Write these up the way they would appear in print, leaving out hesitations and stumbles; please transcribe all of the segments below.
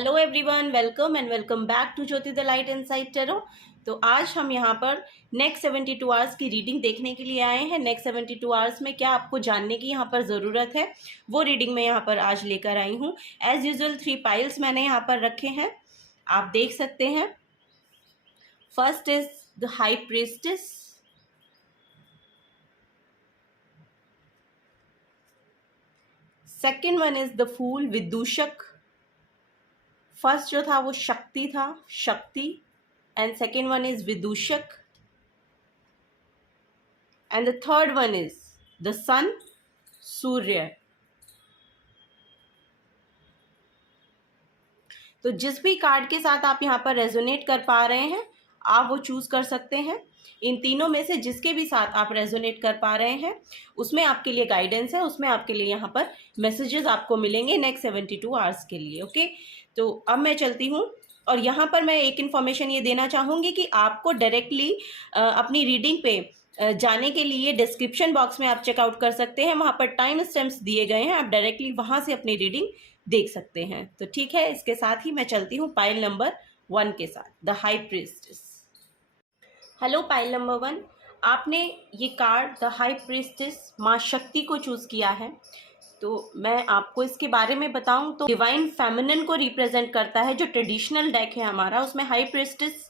Hello everyone, welcome and welcome back to Jyoti the light inside tarot. तो आज हम यहाँ पर नेक्स्ट 72 आवर्स की रीडिंग देखने के लिए आए हैं। नेक्स्ट 72 आवर्स में क्या आपको जानने की यहाँ पर ज़रूरत है, वो रीडिंग मैं यहाँ पर आज लेकर आई हूँ। एज यूजुअल 3 पाइल्स मैंने यहाँ पर रखे हैं, आप देख सकते हैं। First is the high priestess, second one is the fool विदूषक। फर्स्ट जो था वो शक्ति था, शक्ति, एंड सेकेंड वन इज विदूषक, and the third one is the sun, सूर्य। तो जिस भी कार्ड के साथ आप यहाँ पर रेजोनेट कर पा रहे हैं आप वो चूज कर सकते हैं। इन तीनों में से जिसके भी साथ आप रेजोनेट कर पा रहे हैं उसमें आपके लिए गाइडेंस है, उसमें आपके लिए यहाँ पर मैसेजेस आपको मिलेंगे नेक्स्ट 72 आवर्स के लिए। ओके, तो अब मैं चलती हूँ और यहाँ पर मैं एक इन्फॉर्मेशन ये देना चाहूँगी कि आपको डायरेक्टली अपनी रीडिंग पे जाने के लिए डिस्क्रिप्शन बॉक्स में आप चेकआउट कर सकते हैं, वहाँ पर टाइम स्टैम्प्स दिए गए हैं, आप डायरेक्टली वहाँ से अपनी रीडिंग देख सकते हैं। तो ठीक है, इसके साथ ही मैं चलती हूँ पाइल नंबर 1 के साथ, the high priestess. Hello pile number 1, आपने ये कार्ड द हाई प्रीस्टेस माँ शक्ति को चूज़ किया है। तो मैं आपको इसके बारे में बताऊं तो डिवाइन फेमिनिन को रिप्रेजेंट करता है। जो ट्रेडिशनल डेक है हमारा उसमें हाई प्रीस्टेस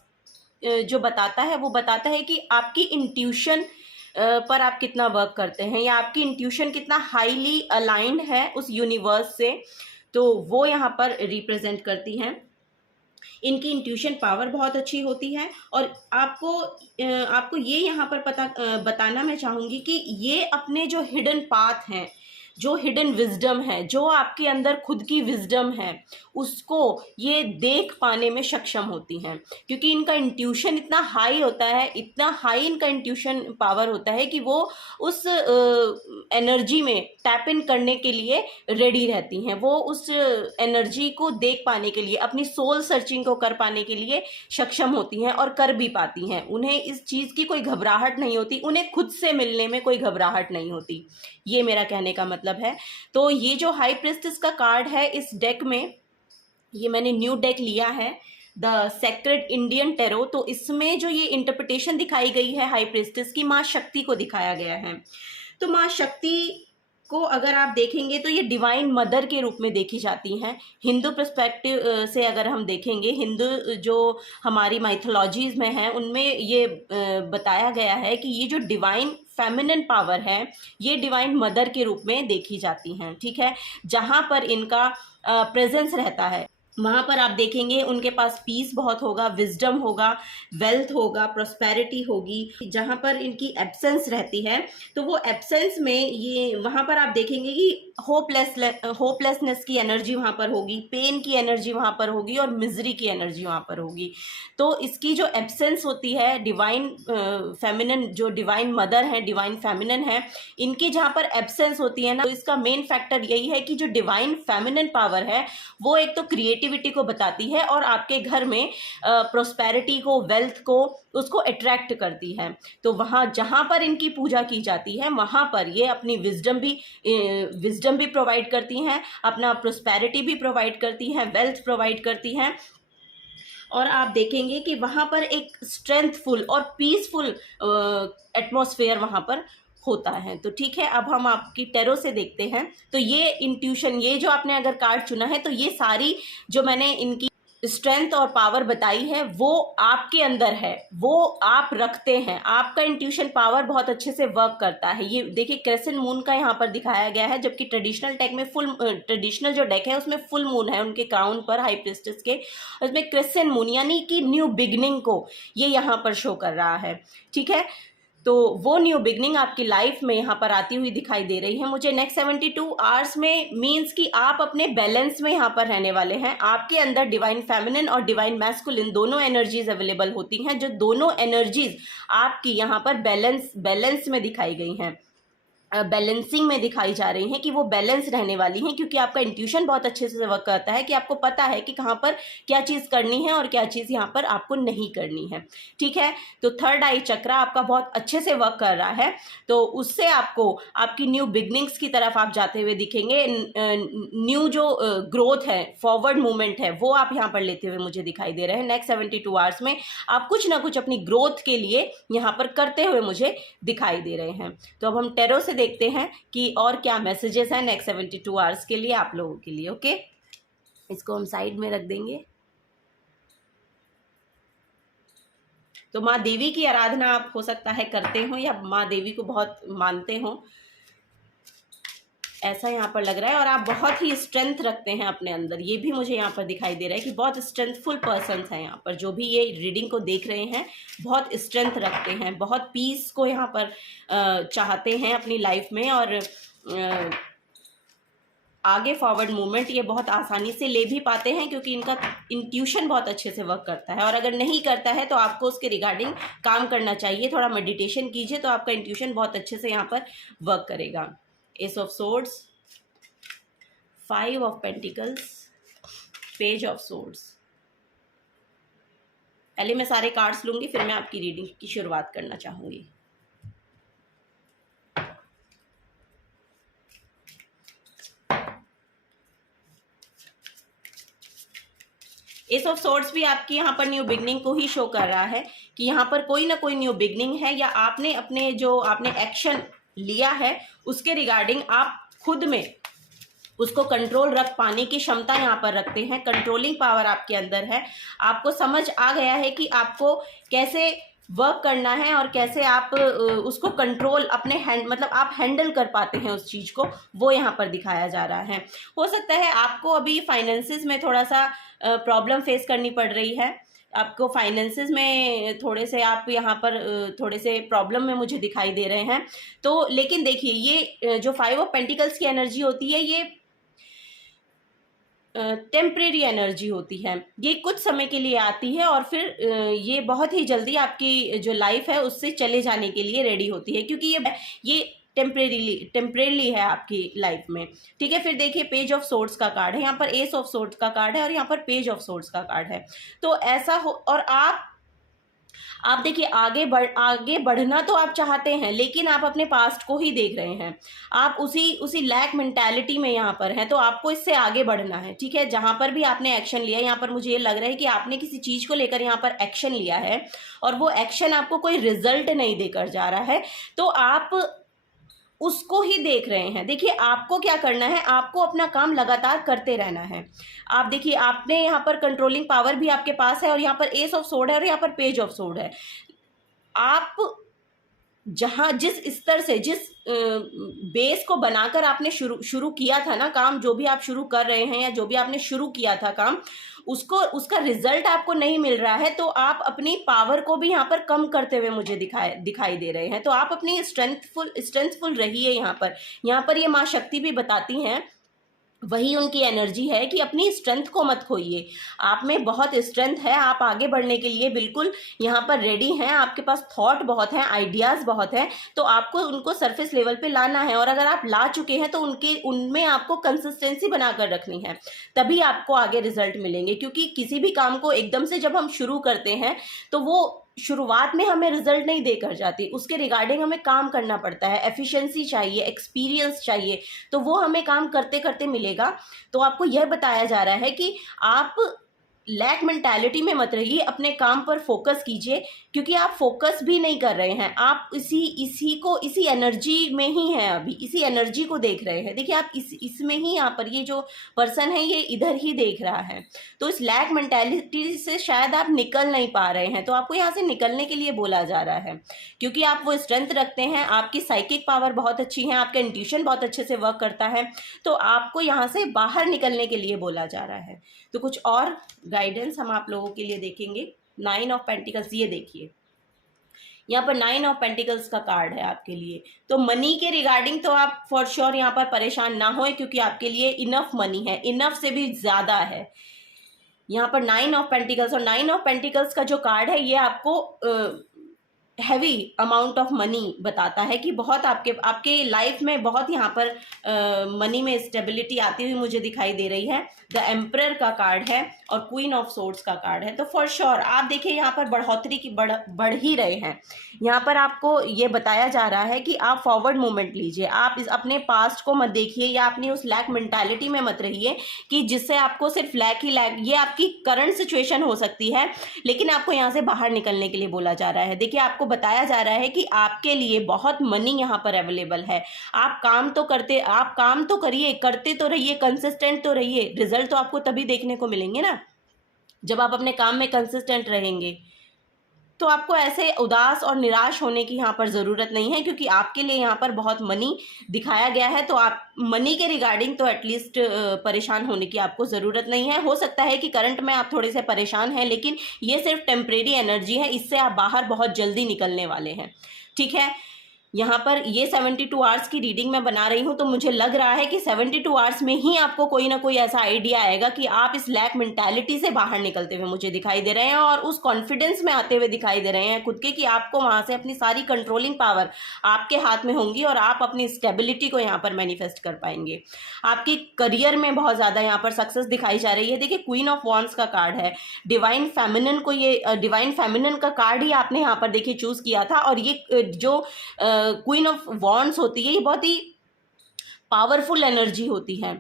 जो बताता है वो बताता है कि आपकी इंट्यूशन पर आप कितना वर्क करते हैं या आपकी इंट्यूशन कितना हाईली अलाइंड है उस यूनिवर्स से, तो वो यहाँ पर रिप्रेजेंट करती हैं। इनकी इंट्यूशन पावर बहुत अच्छी होती है और आपको ये यहाँ पर बताना मैं चाहूँगी कि ये अपने जो हिडन पाथ हैं, जो हिडन विजडम है, जो आपके अंदर खुद की विजडम है, उसको ये देख पाने में सक्षम होती हैं, क्योंकि इनका इंट्यूशन इतना हाई होता है, इतना हाई इनका इंट्यूशन पावर होता है कि वो उस एनर्जी में टैप इन करने के लिए रेडी रहती हैं। वो उस एनर्जी को देख पाने के लिए, अपनी सोल सर्चिंग को कर पाने के लिए सक्षम होती हैं और कर भी पाती हैं। उन्हें इस चीज़ की कोई घबराहट नहीं होती, उन्हें खुद से मिलने में कोई घबराहट नहीं होती, ये मेरा कहने का मतलब है। तो ये जो हाई प्रीस्टेस का कार्ड है इस डेक में, ये मैंने न्यू डेक लिया है द सेक्रेड इंडियन टैरो। तो इसमें जो ये इंटरप्रिटेशन दिखाई गई है हाई प्रीस्टेस की, माँ शक्ति को दिखाया गया है। तो माँ शक्ति को अगर आप देखेंगे तो ये डिवाइन मदर के रूप में देखी जाती हैं। हिंदू पर्सपेक्टिव से अगर हम देखेंगे, हिंदू जो हमारी माइथोलॉजीज में है उनमें ये बताया गया है कि ये जो डिवाइन फेमिनिन पावर है ये डिवाइन मदर के रूप में देखी जाती हैं। ठीक है, जहाँ पर इनका प्रेजेंस रहता है वहाँ पर आप देखेंगे उनके पास पीस बहुत होगा, विजडम होगा, वेल्थ होगा, प्रॉस्पेरिटी होगी। जहाँ पर इनकी एब्सेंस रहती है तो वो एब्सेंस में ये वहाँ पर आप देखेंगे कि होपलेसनेस की एनर्जी वहाँ पर होगी, पेन की एनर्जी वहाँ पर होगी और मिजरी की एनर्जी वहाँ पर होगी। तो इसकी जो एब्सेंस होती है डिवाइन फेमिनिन, जो डिवाइन मदर है, डिवाइन फेमिनिन है, इनकी जहाँ पर एब्सेंस होती है ना, तो इसका मेन फैक्टर यही है कि जो डिवाइन फेमिनिन पावर है वो एक तो क्रिएटिविटी को बताती है और आपके घर में प्रोस्पेरिटी को, वेल्थ को, उसको अट्रैक्ट करती है। तो वहाँ जहाँ पर इनकी पूजा की जाती है वहाँ पर ये अपनी विजडम भी प्रोवाइड करती हैं, अपना प्रोस्पेरिटी भी प्रोवाइड करती हैं, वेल्थ प्रोवाइड करती हैं। और आप देखेंगे कि वहाँ पर एक स्ट्रेंथफुल और पीसफुल एटमॉस्फेयर वहाँ पर होता है। तो ठीक है, अब हम आपकी टैरो से देखते हैं। तो ये इंट्यूशन, ये जो आपने अगर कार्ड चुना है, तो ये सारी जो मैंने इनकी स्ट्रेंथ और पावर बताई है वो आपके अंदर है, वो आप रखते हैं। आपका इंट्यूशन पावर बहुत अच्छे से वर्क करता है। ये देखिए क्रेसेंट मून का यहाँ पर दिखाया गया है, जबकि ट्रेडिशनल डेक में ट्रेडिशनल जो डेक है उसमें फुल मून है उनके क्राउन पर, हाई प्रीस्टेस के, उसमें क्रेसेंट मून यानी कि न्यू बिगनिंग को ये यहाँ पर शो कर रहा है। ठीक है, तो वो न्यू बिगनिंग आपकी लाइफ में यहाँ पर आती हुई दिखाई दे रही है मुझे नेक्स्ट 72 आवर्स में। मीन्स कि आप अपने बैलेंस में यहाँ पर रहने वाले हैं। आपके अंदर डिवाइन फेमिनिन और डिवाइन मैस्कुलिन दोनों एनर्जीज अवेलेबल होती हैं, जो दोनों एनर्जीज आपकी यहाँ पर बैलेंस में दिखाई गई हैं। बैलेंसिंग में दिखाई जा रही हैं कि वो बैलेंस रहने वाली हैं, क्योंकि आपका इंट्यूशन बहुत अच्छे से वर्क करता है कि आपको पता है कि कहाँ पर क्या चीज़ करनी है और क्या चीज़ यहाँ पर आपको नहीं करनी है। ठीक है, तो थर्ड आई चक्रा आपका बहुत अच्छे से वर्क कर रहा है, तो उससे आपको आपकी न्यू बिगनिंग्स की तरफ आप जाते हुए दिखेंगे। न्यू जो ग्रोथ है, फॉरवर्ड मूवमेंट है, वो आप यहाँ पर लेते हुए मुझे दिखाई दे रहे हैं। नेक्स्ट 72 आवर्स में आप कुछ ना कुछ अपनी ग्रोथ के लिए यहाँ पर करते हुए मुझे दिखाई दे रहे हैं। तो अब हम टैरो से देखते हैं कि और क्या मैसेजेस हैं नेक्स्ट 72 आवर्स के लिए आप लोगों के लिए। ओके, इसको हम साइड में रख देंगे। तो माँ देवी की आराधना आप हो सकता है करते हो या माँ देवी को बहुत मानते हो, ऐसा यहाँ पर लग रहा है। और आप बहुत ही स्ट्रेंथ रखते हैं अपने अंदर, ये भी मुझे यहाँ पर दिखाई दे रहा है कि बहुत स्ट्रेंथफुल पर्सन्स हैं यहाँ पर, जो भी ये रीडिंग को देख रहे हैं बहुत स्ट्रेंथ रखते हैं, बहुत पीस को यहाँ पर चाहते हैं अपनी लाइफ में, और आगे फॉरवर्ड मूवमेंट ये बहुत आसानी से ले भी पाते हैं, क्योंकि इनका इंट्यूशन बहुत अच्छे से वर्क करता है। और अगर नहीं करता है तो आपको उसके रिगार्डिंग काम करना चाहिए, थोड़ा मेडिटेशन कीजिए तो आपका इंट्यूशन बहुत अच्छे से यहाँ पर वर्क करेगा। S of swords, 5 of pentacles, page of swords. पहले मैं सारे कार्ड्स लूंगी, फिर मैं आपकी रीडिंग की शुरुआत करना चाहूंगी। एस ऑफ सोर्ड्स भी आपकी यहाँ पर न्यू बिगनिंग को ही शो कर रहा है कि यहाँ पर कोई ना कोई न्यू बिगनिंग है, या आपने अपने जो आपने एक्शन लिया है उसके रिगार्डिंग आप खुद में उसको कंट्रोल रख पाने की क्षमता यहाँ पर रखते हैं। कंट्रोलिंग पावर आपके अंदर है, आपको समझ आ गया है कि आपको कैसे वर्क करना है और कैसे आप उसको कंट्रोल अपने मतलब आप हैंडल कर पाते हैं उस चीज़ को, वो यहाँ पर दिखाया जा रहा है। हो सकता है आपको अभी फाइनेंसिस में थोड़ा सा प्रॉब्लम फेस करनी पड़ रही है, आपको फाइनेंसिस में थोड़े से आप यहाँ पर थोड़े से प्रॉब्लम में मुझे दिखाई दे रहे हैं। तो लेकिन देखिए, ये जो 5 ऑफ पेंटिकल्स की एनर्जी होती है, ये टेम्परेरी एनर्जी होती है, ये कुछ समय के लिए आती है और फिर ये बहुत ही जल्दी आपकी जो लाइफ है उससे चले जाने के लिए रेडी होती है, क्योंकि ये टेम्परेरी है आपकी लाइफ में। ठीक है, फिर देखिए पेज ऑफ सोर्ड्स का कार्ड है, यहाँ पर एस ऑफ सोर्ड्स का कार्ड है और यहाँ पर पेज ऑफ सोर्ड्स का कार्ड है। तो ऐसा हो, और आप देखिए आगे बढ़ना तो आप चाहते हैं, लेकिन आप अपने पास्ट को ही देख रहे हैं, आप उसी लैक मेंटालिटी में यहाँ पर हैं। तो आपको इससे आगे बढ़ना है। ठीक है, जहां पर भी आपने एक्शन लिया, यहाँ पर मुझे ये लग रहा है कि आपने किसी चीज को लेकर यहाँ पर एक्शन लिया है और वो एक्शन आपको कोई रिजल्ट नहीं देकर जा रहा है, तो आप उसको ही देख रहे हैं। देखिए आपको क्या करना है, आपको अपना काम लगातार करते रहना है। आप देखिए, आपने यहाँ पर कंट्रोलिंग पावर भी आपके पास है और यहाँ पर एस ऑफ सोर्ड है और यहाँ पर पेज ऑफ सोर्ड है। आप जहां जिस स्तर से, जिस बेस को बनाकर आपने शुरू किया था ना काम, जो भी आप शुरू कर रहे हैं या जो भी आपने शुरू किया था काम, उसका रिजल्ट आपको नहीं मिल रहा है, तो आप अपनी पावर को भी यहाँ पर कम करते हुए मुझे दिखाई दे रहे हैं। तो आप अपनी स्ट्रेंथफुल रहिए। यहाँ पर ये माँ शक्ति भी बताती हैं, वही उनकी एनर्जी है कि अपनी स्ट्रेंथ को मत खोइए। आप में बहुत स्ट्रेंथ है, आप आगे बढ़ने के लिए बिल्कुल यहाँ पर रेडी हैं, आपके पास थॉट बहुत हैं, आइडियाज़ बहुत हैं, तो आपको उनको सरफेस लेवल पे लाना है। और अगर आप ला चुके हैं तो उनमें आपको कंसिस्टेंसी बनाकर रखनी है, तभी आपको आगे रिजल्ट मिलेंगे। क्योंकि किसी भी काम को एकदम से जब हम शुरू करते हैं तो वो शुरुआत में हमें रिजल्ट नहीं देकर जाती, उसके रिगार्डिंग हमें काम करना पड़ता है, एफिशिएंसी चाहिए, एक्सपीरियंस चाहिए, तो वो हमें काम करते करते मिलेगा। तो आपको यह बताया जा रहा है कि आप लैक मेंटालिटी में मत रहिए, अपने काम पर फोकस कीजिए, क्योंकि आप फोकस भी नहीं कर रहे हैं, आप इसी एनर्जी में ही हैं, अभी इसी एनर्जी को देख रहे हैं। देखिए आप इसमें ही, यहाँ पर ये जो पर्सन है ये इधर ही देख रहा है, तो इस लैक मेंटालिटी से शायद आप निकल नहीं पा रहे हैं। तो आपको यहाँ से निकलने के लिए बोला जा रहा है, क्योंकि आप वो स्ट्रेंथ रखते हैं, आपकी साइकिक पावर बहुत अच्छी है, आपका इंट्यूशन बहुत अच्छे से वर्क करता है, तो आपको यहाँ से बाहर निकलने के लिए बोला जा रहा है। तो कुछ और गाइडेंस हम आप लोगों के लिए देखेंगे। 9 ऑफ पेंटिकल्स, ये देखिए यहाँ पर 9 ऑफ पेंटिकल्स का कार्ड है आपके लिए। तो मनी के रिगार्डिंग तो आप फॉर श्योर यहाँ पर परेशान ना होए, क्योंकि आपके लिए इनफ मनी है, इनफ से भी ज्यादा है। यहाँ पर 9 ऑफ पेंटिकल्स, और 9 ऑफ पेंटिकल्स का जो कार्ड है ये आपको हैवी अमाउंट ऑफ मनी बताता है कि बहुत आपके लाइफ में बहुत यहाँ पर मनी में स्टेबिलिटी आती हुई मुझे दिखाई दे रही है। द एम्परर का कार्ड है और क्वीन ऑफ सोर्ड्स का कार्ड है। तो फॉर श्योर आप देखिए यहाँ पर बढ़ोतरी की बढ़ ही रहे हैं। यहाँ पर आपको ये बताया जा रहा है कि आप फॉरवर्ड मूवमेंट लीजिए, आप इस अपने पास्ट को मत देखिए या अपनी उस लैक मेंटालिटी में मत रहिए कि जिससे आपको सिर्फ लैक ही लैक, ये आपकी करंट सिचुएशन हो सकती है लेकिन आपको यहाँ से बाहर निकलने के लिए बोला जा रहा है। देखिए आपको बताया जा रहा है कि आपके लिए बहुत मनी यहाँ पर अवेलेबल है। आप काम तो करिए, करते तो रहिए, कंसिस्टेंट तो रहिए। रिजल्ट तो आपको तभी देखने को मिलेंगे ना जब आप अपने काम में कंसिस्टेंट रहेंगे। तो आपको ऐसे उदास और निराश होने की यहाँ पर ज़रूरत नहीं है क्योंकि आपके लिए यहाँ पर बहुत मनी दिखाया गया है। तो आप मनी के रिगार्डिंग तो एटलीस्ट परेशान होने की आपको ज़रूरत नहीं है। हो सकता है कि करंट में आप थोड़े से परेशान हैं लेकिन ये सिर्फ टेम्परेरी एनर्जी है, इससे आप बाहर बहुत जल्दी निकलने वाले हैं। ठीक है, यहाँ पर ये 72 आवर्स की रीडिंग मैं बना रही हूँ तो मुझे लग रहा है कि 72 आवर्स में ही आपको कोई ना कोई ऐसा आइडिया आएगा कि आप इस लैक मेंटालिटी से बाहर निकलते हुए मुझे दिखाई दे रहे हैं और उस कॉन्फिडेंस में आते हुए दिखाई दे रहे हैं खुद के कि आपको वहां से अपनी सारी कंट्रोलिंग पावर आपके हाथ में होंगी और आप अपनी स्टेबिलिटी को यहाँ पर मैनिफेस्ट कर पाएंगे। आपकी करियर में बहुत ज़्यादा यहाँ पर सक्सेस दिखाई जा रही है। देखिए क्वीन ऑफ वॉन्ड्स का कार्ड है, डिवाइन फेमिनिन को, ये डिवाइन फेमिनिन का कार्ड ही आपने यहाँ पर देखिए चूज किया था। और ये जो क्वीन ऑफ वॉन्ड्स होती है ये बहुत ही पावरफुल एनर्जी होती है।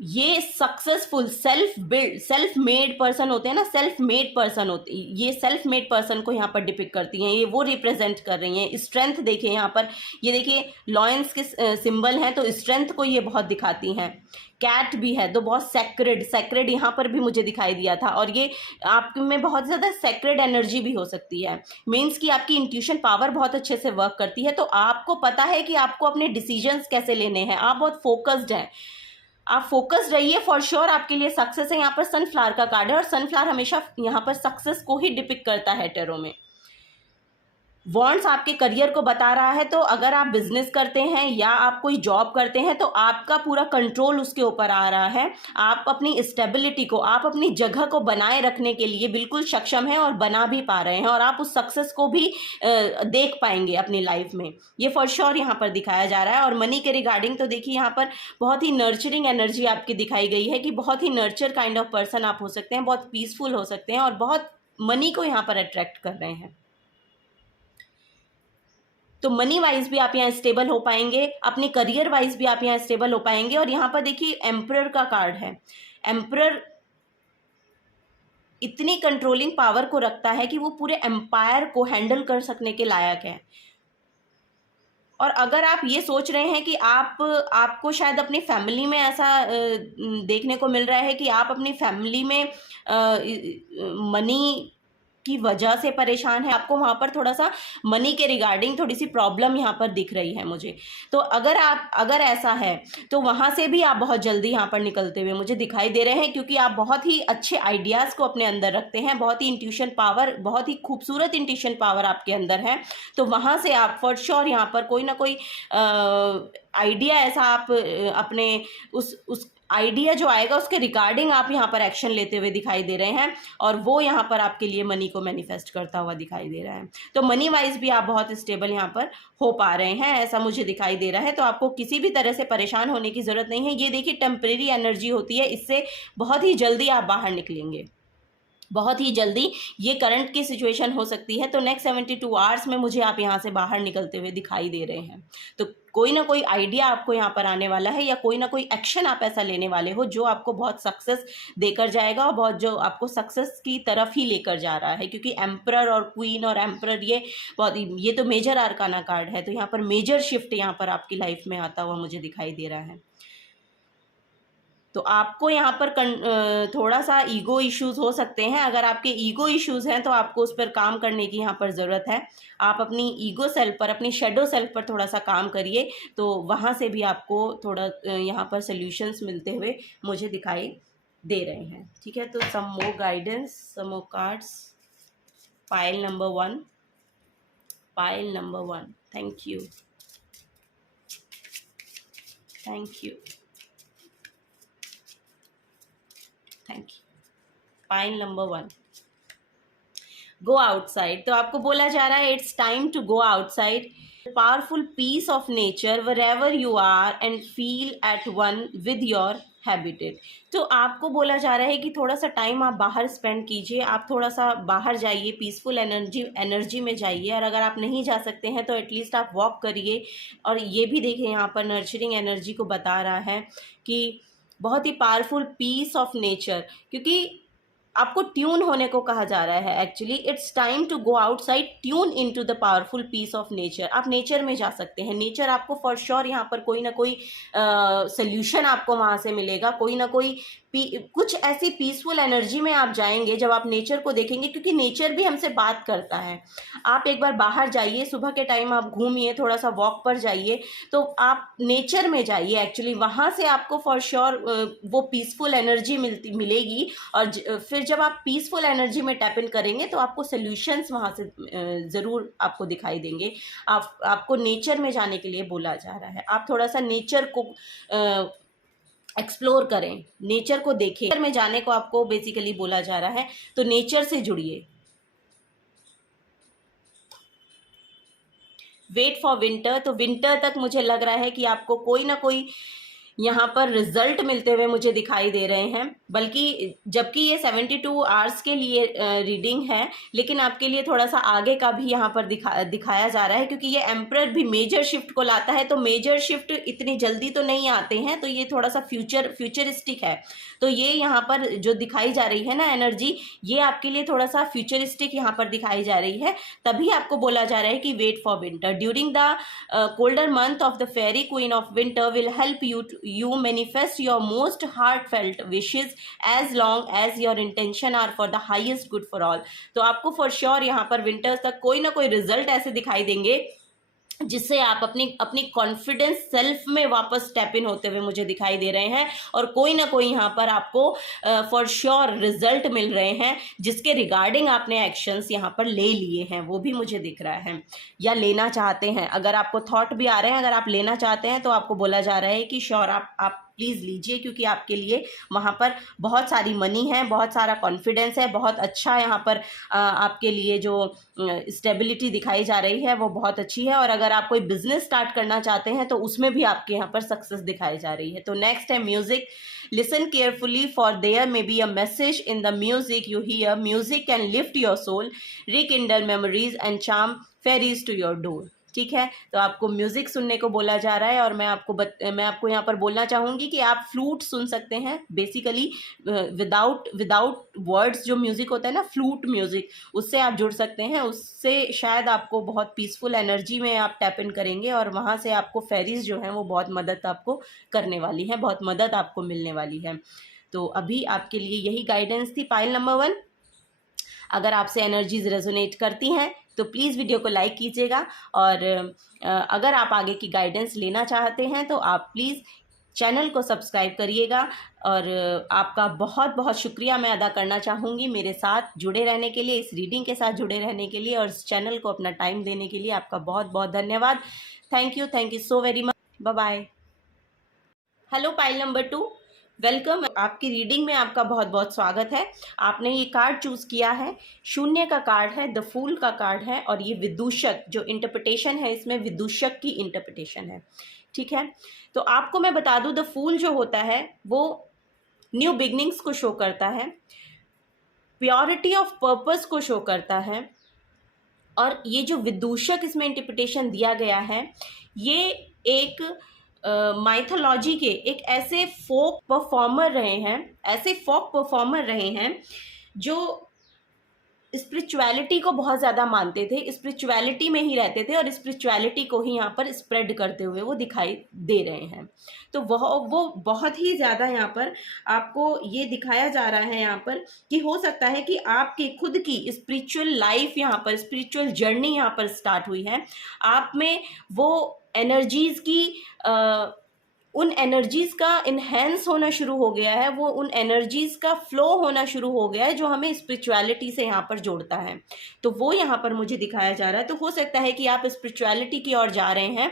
ये सक्सेसफुल सेल्फ मेड पर्सन होते हैं ना, सेल्फ मेड पर्सन होते, ये सेल्फ मेड पर्सन को यहाँ पर डिपिक्ट करती हैं, ये वो रिप्रेजेंट कर रही हैं। स्ट्रेंथ देखिए यहाँ पर, ये देखिए लॉयंस के सिंबल हैं तो स्ट्रेंथ को ये बहुत दिखाती हैं। कैट भी है तो बहुत सेक्रेड यहाँ पर भी मुझे दिखाई दिया था। और ये आप में बहुत ज़्यादा सेक्रेड एनर्जी भी हो सकती है। मीन्स कि आपकी इंट्यूशन पावर बहुत अच्छे से वर्क करती है। तो आपको पता है कि आपको अपने डिसीजंस कैसे लेने हैं, आप बहुत फोकस्ड हैं। आप फोकस रहिए, फॉर श्योर आपके लिए सक्सेस है। यहाँ पर सनफ्लावर का कार्ड है और सनफ्लावर हमेशा यहाँ पर सक्सेस को ही डिपिक्ट करता है टैरो में। वॉन्ड्स आपके करियर को बता रहा है। तो अगर आप बिजनेस करते हैं या आप कोई जॉब करते हैं तो आपका पूरा कंट्रोल उसके ऊपर आ रहा है। आप अपनी स्टेबिलिटी को, आप अपनी जगह को बनाए रखने के लिए बिल्कुल सक्षम हैं और बना भी पा रहे हैं और आप उस सक्सेस को भी देख पाएंगे अपनी लाइफ में। ये फॉर श्योर यहाँ पर दिखाया जा रहा है। और मनी के रिगार्डिंग तो देखिए यहाँ पर बहुत ही नर्चरिंग एनर्जी आपकी दिखाई गई है कि बहुत ही नर्चर काइंड ऑफ पर्सन आप हो सकते हैं, बहुत पीसफुल हो सकते हैं और बहुत मनी को यहाँ पर अट्रैक्ट कर रहे हैं। तो मनी वाइज भी आप यहाँ स्टेबल हो पाएंगे, अपने करियर वाइज भी आप यहाँ स्टेबल हो पाएंगे। और यहाँ पर देखिए एम्परर का कार्ड है। एम्परर इतनी कंट्रोलिंग पावर को रखता है कि वो पूरे एम्पायर को हैंडल कर सकने के लायक है। और अगर आप ये सोच रहे हैं कि आपको शायद अपनी फैमिली में ऐसा देखने को मिल रहा है कि आप अपनी फैमिली में मनी की वजह से परेशान है, आपको वहाँ पर थोड़ा सा मनी के रिगार्डिंग थोड़ी सी प्रॉब्लम यहाँ पर दिख रही है मुझे, तो अगर ऐसा है तो वहाँ से भी आप बहुत जल्दी यहाँ पर निकलते हुए मुझे दिखाई दे रहे हैं क्योंकि आप बहुत ही अच्छे आइडियाज़ को अपने अंदर रखते हैं, बहुत ही इंट्यूशन पावर, बहुत ही खूबसूरत इंट्यूशन पावर आपके अंदर है। तो वहाँ से आप फॉर श्योर यहाँ पर कोई ना कोई आइडिया ऐसा आप अपने उस आइडिया जो आएगा उसके रिगार्डिंग आप यहाँ पर एक्शन लेते हुए दिखाई दे रहे हैं और वो यहाँ पर आपके लिए मनी को मैनिफेस्ट करता हुआ दिखाई दे रहा है। तो मनी वाइज भी आप बहुत स्टेबल यहाँ पर हो पा रहे हैं, ऐसा मुझे दिखाई दे रहा है। तो आपको किसी भी तरह से परेशान होने की ज़रूरत नहीं है। ये देखिए टेम्परेरी एनर्जी होती है, इससे बहुत ही जल्दी आप बाहर निकलेंगे, बहुत ही जल्दी। ये करंट की सिचुएशन हो सकती है तो नेक्स्ट 72 आवर्स में मुझे आप यहाँ से बाहर निकलते हुए दिखाई दे रहे हैं। तो कोई ना कोई आइडिया आपको यहाँ पर आने वाला है या कोई ना कोई एक्शन आप ऐसा लेने वाले हो जो आपको बहुत सक्सेस देकर जाएगा और बहुत जो आपको सक्सेस की तरफ ही लेकर जा रहा है। क्योंकि एम्परर और क्वीन और एम्परर ये तो मेजर आर्काना कार्ड है, तो यहाँ पर मेजर शिफ्ट यहाँ पर आपकी लाइफ में आता हुआ मुझे दिखाई दे रहा है। तो आपको यहाँ पर थोड़ा सा ईगो इश्यूज हो सकते हैं। अगर आपके ईगो इश्यूज हैं तो आपको उस पर काम करने की यहाँ पर ज़रूरत है। आप अपनी ईगो सेल्फ पर, अपनी शेडो सेल्फ पर थोड़ा सा काम करिए तो वहाँ से भी आपको थोड़ा यहाँ पर सॉल्यूशंस मिलते हुए मुझे दिखाई दे रहे हैं। ठीक है, तो some more guidance, some more cards. Pile number 1, thank you, thank you, thank you. Pile number 1, go outside. तो आपको बोला जा रहा है it's time to go outside, powerful piece of nature wherever you are and feel at one with your habitat। तो आपको बोला जा रहा है कि थोड़ा सा टाइम आप बाहर स्पेंड कीजिए, आप थोड़ा सा बाहर जाइए, पीसफुल एनर्जी में जाइए, और अगर आप नहीं जा सकते हैं तो एटलीस्ट आप वॉक करिए। और ये भी देखिए यहाँ पर नर्चरिंग एनर्जी को बता रहा है कि बहुत ही पावरफुल पीस ऑफ नेचर, क्योंकि आपको ट्यून होने को कहा जा रहा है। Actually it's time to go outside, tune into the powerful piece of nature. आप नेचर में जा सकते हैं, नेचर आपको फॉर श्योर यहाँ पर कोई ना कोई सोल्यूशन आपको वहाँ से मिलेगा, कोई ना कोई कुछ ऐसी पीसफुल एनर्जी में आप जाएंगे जब आप नेचर को देखेंगे, क्योंकि नेचर भी हमसे बात करता है। आप एक बार बाहर जाइए, सुबह के टाइम आप घूमिए, थोड़ा सा वॉक पर जाइए, तो आप नेचर में जाइए, एक्चुअली वहाँ से आपको फॉर श्योर वो पीसफुल एनर्जी मिलेगी। और फिर जब आप पीसफुल एनर्जी में टैप इन करेंगे तो आपको सोल्यूशंस वहाँ से ज़रूर आपको दिखाई देंगे। आपको नेचर में जाने के लिए बोला जा रहा है, आप थोड़ा सा नेचर को एक्सप्लोर करें, नेचर को देखें। नेचर में जाने को आपको बेसिकली बोला जा रहा है, तो नेचर से जुड़िए। वेट फॉर विंटर, तो विंटर तक मुझे लग रहा है कि आपको कोई ना कोई यहाँ पर रिजल्ट मिलते हुए मुझे दिखाई दे रहे हैं। बल्कि जबकि ये 72 आवर्स के लिए रीडिंग है, लेकिन आपके लिए थोड़ा सा आगे का भी यहाँ पर दिखाया जा रहा है, क्योंकि ये एम्परर भी मेजर शिफ्ट को लाता है। तो मेजर शिफ्ट इतनी जल्दी तो नहीं आते हैं, तो ये थोड़ा सा फ्यूचरिस्टिक है। तो ये यहाँ पर जो दिखाई जा रही है ना एनर्जी, ये आपके लिए थोड़ा सा फ्यूचरिस्टिक यहाँ पर दिखाई जा रही है। तभी आपको बोला जा रहा है कि wait for winter, during the colder month of the fairy queen of winter will help you manifest your most heartfelt wishes as long as your intention are for the highest good for all। तो आपको for sure यहाँ पर winters तक कोई ना कोई result ऐसे दिखाई देंगे जिससे आप अपनी कॉन्फिडेंस सेल्फ में वापस टैप इन होते हुए मुझे दिखाई दे रहे हैं। और कोई ना कोई यहाँ पर आपको फॉर श्योर रिजल्ट मिल रहे हैं, जिसके रिगार्डिंग आपने एक्शंस यहाँ पर ले लिए हैं, वो भी मुझे दिख रहा है, या लेना चाहते हैं। अगर आपको थॉट भी आ रहे हैं, अगर आप लेना चाहते हैं, तो आपको बोला जा रहा है कि श्योर आप प्लीज़ लीजिए, क्योंकि आपके लिए वहाँ पर बहुत सारी मनी है, बहुत सारा कॉन्फिडेंस है, बहुत अच्छा यहाँ पर आपके लिए जो स्टेबिलिटी दिखाई जा रही है वो बहुत अच्छी है। और अगर आप कोई बिजनेस स्टार्ट करना चाहते हैं तो उसमें भी आपके यहाँ पर सक्सेस दिखाई जा रही है। तो नेक्स्ट है music. Listen carefully for there may be a message in the music you hear. Music can lift your soul, rekindle memories and charm fairies to your door. ठीक है, तो आपको म्यूज़िक सुनने को बोला जा रहा है। और मैं आपको यहाँ पर बोलना चाहूँगी कि आप फ्लूट सुन सकते हैं, बेसिकली विदाउट वर्ड्स जो म्यूज़िक होता है ना, फ्लूट म्यूज़िक, उससे आप जुड़ सकते हैं। उससे शायद आपको बहुत पीसफुल एनर्जी में आप टैप इन करेंगे, और वहाँ से आपको फेरीज जो हैं वो बहुत मदद आपको करने वाली हैं, बहुत मदद आपको मिलने वाली है। तो अभी आपके लिए यही गाइडेंस थी पाइल नंबर 1। अगर आपसे एनर्जीज रेजोनेट करती हैं तो प्लीज़ वीडियो को लाइक कीजिएगा, और अगर आप आगे की गाइडेंस लेना चाहते हैं तो आप प्लीज़ चैनल को सब्सक्राइब करिएगा। और आपका बहुत बहुत शुक्रिया मैं अदा करना चाहूँगी मेरे साथ जुड़े रहने के लिए, इस रीडिंग के साथ जुड़े रहने के लिए, और इस चैनल को अपना टाइम देने के लिए आपका बहुत बहुत धन्यवाद। Thank you so very much. Bye bye. Hello pile number 2, welcome. आपकी रीडिंग में आपका बहुत बहुत स्वागत है। आपने ये कार्ड चूज़ किया है, शून्य का कार्ड है, द फूल का कार्ड है, और ये विदूषक जो इंटरप्रिटेशन है, इसमें विदूषक की इंटरप्रिटेशन है। ठीक है, तो आपको मैं बता दूं, द फूल जो होता है वो न्यू बिगनिंग्स को शो करता है, प्योरिटी ऑफ पर्पस को शो करता है। और ये जो विदूषक इसमें इंटरप्रिटेशन दिया गया है, ये एक माइथोलॉजी के एक ऐसे फोक परफॉर्मर रहे हैं जो स्पिरिचुअलिटी को बहुत ज़्यादा मानते थे, स्पिरिचुअलिटी में ही रहते थे, और स्पिरिचुअलिटी को ही यहाँ पर स्प्रेड करते हुए वो दिखाई दे रहे हैं। तो वो बहुत ही ज़्यादा यहाँ पर आपको ये दिखाया जा रहा है यहाँ पर कि हो सकता है कि आपकी खुद की स्पिरिचुअल लाइफ यहाँ पर, स्पिरिचुअल जर्नी यहाँ पर स्टार्ट हुई है। आप में वो एनर्जीज़ की उन एनर्जीज़ का इन्हेंस होना शुरू हो गया है, वो उन एनर्जीज़ का फ्लो होना शुरू हो गया है जो हमें स्पिरिचुअलिटी से यहाँ पर जोड़ता है। तो वो यहाँ पर मुझे दिखाया जा रहा है। तो हो सकता है कि आप स्पिरिचुअलिटी की ओर जा रहे हैं,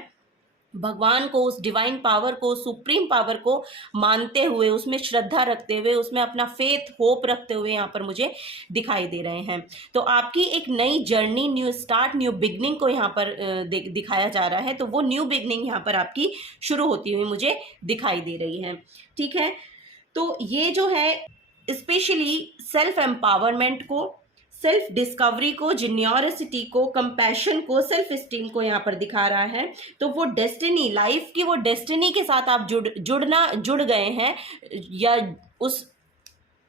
भगवान को, उस डिवाइन पावर को, सुप्रीम पावर को मानते हुए, उसमें श्रद्धा रखते हुए, उसमें अपना फेथ होप रखते हुए यहाँ पर मुझे दिखाई दे रहे हैं। तो आपकी एक नई journey, new start, new beginning को यहाँ पर दिखाया जा रहा है। तो वो न्यू बिगनिंग यहाँ पर आपकी शुरू होती हुई मुझे दिखाई दे रही है। ठीक है, तो ये जो है स्पेशली सेल्फ एम्पावरमेंट को, सेल्फ डिस्कवरी को, जीनियोसिटी को, कंपैशन को, सेल्फ स्टीम को यहाँ पर दिखा रहा है। तो वो डेस्टिनी, लाइफ की वो डेस्टिनी के साथ आप जुड़ गए हैं, या उस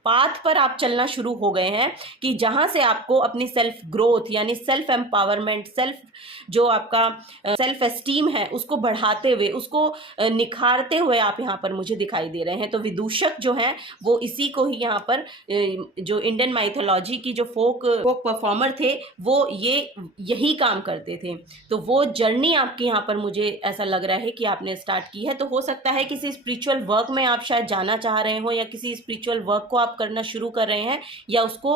पाथ पर आप चलना शुरू हो गए हैं कि जहां से आपको अपनी सेल्फ ग्रोथ यानी सेल्फ एम्पावरमेंट, सेल्फ जो आपका सेल्फ एस्टीम है उसको बढ़ाते हुए, उसको निखारते हुए आप यहाँ पर मुझे दिखाई दे रहे हैं। तो विदूषक जो हैं वो इसी को ही यहाँ पर जो इंडियन माइथोलॉजी की जो फोक परफॉर्मर थे वो यही काम करते थे। तो वो जर्नी आपकी यहाँ पर मुझे ऐसा लग रहा है कि आपने स्टार्ट की है। तो हो सकता है किसी स्पिरिचुअल वर्क में आप शायद जाना चाह रहे हो, या किसी स्पिरिचुअल वर्क को आप करना शुरू कर रहे हैं, या उसको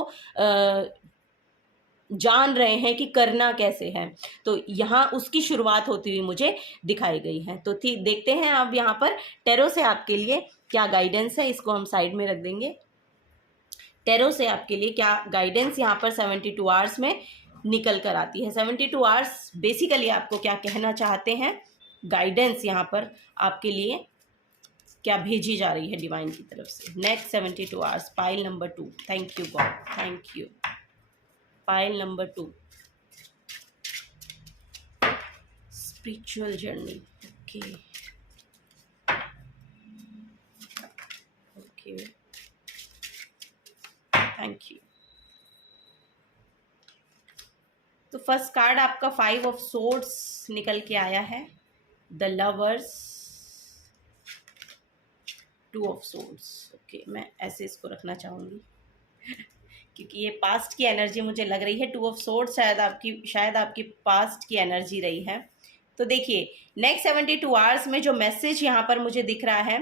जान रहे हैं कि करना कैसे है। तो यहाँ उसकी शुरुआत होती हुई मुझे दिखाई गई है। तो ठीक, देखते हैं अब यहाँ पर टैरो से आपके लिए क्या गाइडेंस है। इसको हम साइड में रख देंगे। टैरो से आपके लिए क्या गाइडेंस यहाँ पर 72 आवर्स में निकल कर आती है। 72 आवर्स बेसिकली आपको क्या कहना चाहते हैं, गाइडेंस यहाँ पर आपके लिए क्या भेजी जा रही है डिवाइन की तरफ से। Next 72 hours, pile number 2। Thank you God, thank you. Pile number 2, spiritual journey. Okay okay, thank you. तो फर्स्ट कार्ड आपका 5 ऑफ सोर्ड्स निकल के आया है, the lovers, 2 of swords. Okay, मैं ऐसे इसको रखना चाहूँगी क्योंकि ये पास्ट की एनर्जी मुझे लग रही है। 2 ऑफ सोर्ड्स शायद आपकी पास्ट की एनर्जी रही है। तो देखिए, नेक्स्ट 72 आवर्स में जो मैसेज यहाँ पर मुझे दिख रहा है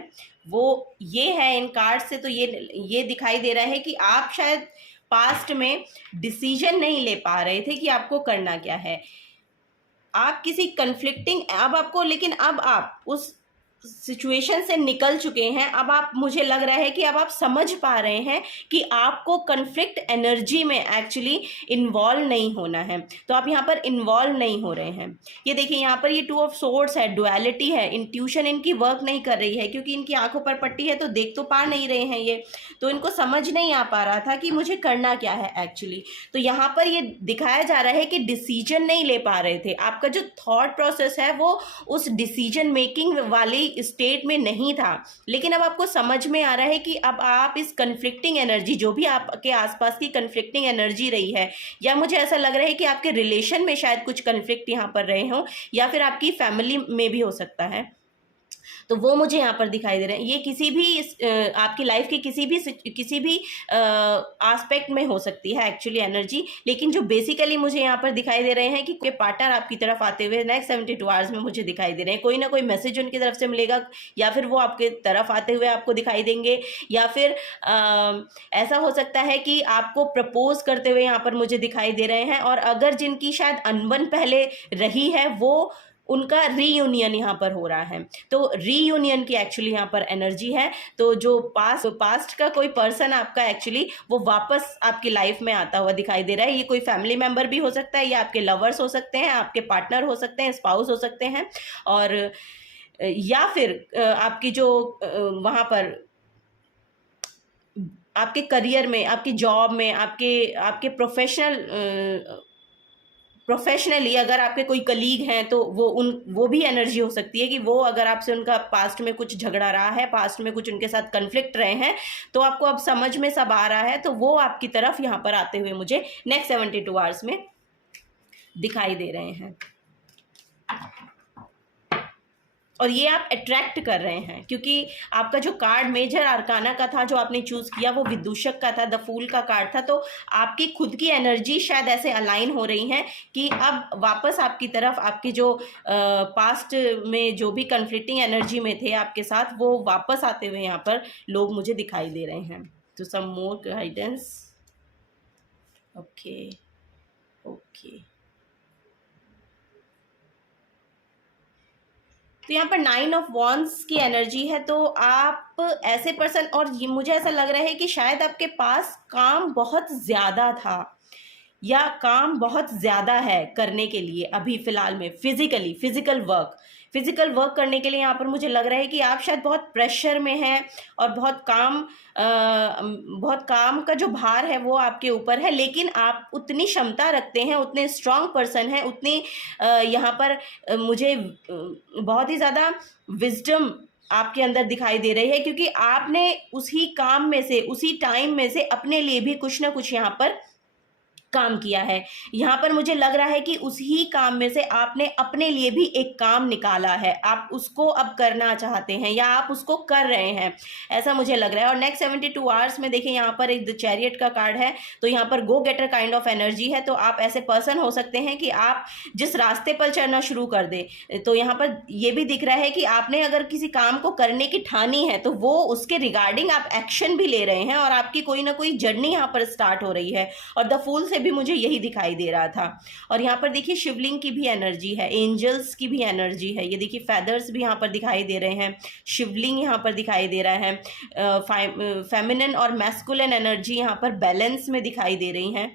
वो ये है इन कार्ड से। तो ये दिखाई दे रहा है कि आप शायद पास्ट में डिसीजन नहीं ले पा रहे थे कि आपको करना क्या है। आप किसी कन्फ्लिक्टिंग, लेकिन अब आप उस सिचुएशन से निकल चुके हैं। अब आप, मुझे लग रहा है कि अब आप समझ पा रहे हैं कि आपको कन्फ्लिक्ट एनर्जी में एक्चुअली इन्वॉल्व नहीं होना है। तो आप यहाँ पर इन्वॉल्व नहीं हो रहे हैं। ये देखिए, यहाँ पर ये 2 ऑफ सोर्ड्स है, डुअलिटी है, इंट्यूशन इनकी वर्क नहीं कर रही है क्योंकि इनकी आंखों पर पट्टी है, तो देख तो पा नहीं रहे हैं ये, तो इनको समझ नहीं आ पा रहा था कि मुझे करना क्या है एक्चुअली। तो यहाँ पर ये दिखाया जा रहा है कि डिसीजन नहीं ले पा रहे थे। आपका जो थॉट प्रोसेस है वो उस डिसीजन मेकिंग वाली स्टेट में नहीं था, लेकिन अब आपको समझ में आ रहा है कि अब आप इस कन्फ्लिक्टिंग एनर्जी, जो भी आपके आसपास की कन्फ्लिक्टिंग एनर्जी रही है, या मुझे ऐसा लग रहा है कि आपके रिलेशन में शायद कुछ कन्फ्लिक्ट यहाँ पर रहे हों, या फिर आपकी फैमिली में भी हो सकता है, तो वो मुझे यहाँ पर दिखाई दे रहे हैं। ये किसी भी आपकी लाइफ के किसी भी एस्पेक्ट में हो सकती है एक्चुअली एनर्जी, लेकिन जो बेसिकली मुझे यहाँ पर दिखाई दे रहे हैं कि कोई पार्टनर आपकी तरफ आते हुए नेक्स्ट 72 आवर्स में मुझे दिखाई दे रहे हैं। कोई ना कोई मैसेज उनकी तरफ से मिलेगा, या फिर वो आपके तरफ आते हुए आपको दिखाई देंगे, या फिर ऐसा हो सकता है कि आपको प्रपोज करते हुए यहाँ पर मुझे दिखाई दे रहे हैं। और अगर जिनकी शायद अनबन पहले रही है, वो उनका रीयूनियन यहाँ पर हो रहा है। तो रीयूनियन की एक्चुअली यहाँ पर एनर्जी है। तो जो पास्ट का कोई पर्सन आपका एक्चुअली वो वापस आपकी लाइफ में आता हुआ दिखाई दे रहा है। ये कोई फैमिली मेंबर भी हो सकता है, या आपके लवर्स हो सकते हैं, आपके पार्टनर हो सकते हैं, स्पाउस हो सकते हैं, और या फिर आपकी जो वहाँ पर आपके करियर में, आपकी जॉब में, आपके प्रोफेशनली अगर आपके कोई कलीग हैं तो वो भी एनर्जी हो सकती है कि वो, अगर आपसे उनका पास्ट में कुछ झगड़ा रहा है, पास्ट में कुछ उनके साथ कन्फ्लिक्ट रहे हैं, तो आपको अब समझ में सब आ रहा है, तो वो आपकी तरफ यहाँ पर आते हुए मुझे नेक्स्ट 72 आवर्स में दिखाई दे रहे हैं। और ये आप अट्रैक्ट कर रहे हैं क्योंकि आपका जो कार्ड मेजर आर्काना का था जो आपने चूज किया वो विदूषक का था, द फूल का कार्ड था। तो आपकी खुद की एनर्जी शायद ऐसे अलाइन हो रही है कि अब वापस आपकी तरफ आपके जो पास्ट में जो भी कन्फ्लिक्टिंग एनर्जी में थे आपके साथ, वो वापस आते हुए यहाँ पर लोग मुझे दिखाई दे रहे हैं। तो some more guidance. Okay okay, तो यहाँ पर 9 ऑफ वॉन्ड्स की एनर्जी है। तो आप ऐसे पर्सन, और ये मुझे ऐसा लग रहा है कि शायद आपके पास काम बहुत ज़्यादा था या काम बहुत ज़्यादा है करने के लिए अभी फ़िलहाल में, फिजिकल वर्क करने के लिए यहाँ पर मुझे लग रहा है कि आप शायद बहुत प्रेशर में हैं और बहुत काम का जो भार है वो आपके ऊपर है, लेकिन आप उतनी क्षमता रखते हैं, उतने स्ट्रांग पर्सन हैं, उतनी यहाँ पर मुझे बहुत ही ज़्यादा विजडम आपके अंदर दिखाई दे रही है, क्योंकि आपने उसी काम में से, उसी टाइम में से अपने लिए भी कुछ ना कुछ यहाँ पर काम किया है। यहाँ पर मुझे लग रहा है कि उसी काम में से आपने अपने लिए भी एक काम निकाला है, आप उसको अब करना चाहते हैं या आप उसको कर रहे हैं, ऐसा मुझे लग रहा है। और नेक्स्ट 72 आवर्स में देखिए यहाँ पर एक द चैरियट का कार्ड है, तो यहाँ पर गो गेटर काइंड ऑफ एनर्जी है। तो आप ऐसे पर्सन हो सकते हैं कि आप जिस रास्ते पर चलना शुरू कर दे, तो यहाँ पर ये भी दिख रहा है कि आपने अगर किसी काम को करने की ठानी है तो वो उसके रिगार्डिंग आप एक्शन भी ले रहे हैं और आपकी कोई ना कोई जर्नी यहाँ पर स्टार्ट हो रही है। और द फूल से भी मुझे यही दिखाई दे रहा था। और यहाँ पर देखिए शिवलिंग की भी एनर्जी है, एंजल्स की भी एनर्जी है, ये देखिए फेदर्स भी यहाँ पर दिखाई दे रहे हैं, शिवलिंग यहाँ पर दिखाई दे रहा है, फेमिनिन और मैस्कुलिन एनर्जी यहाँ पर बैलेंस में दिखाई दे रही हैं।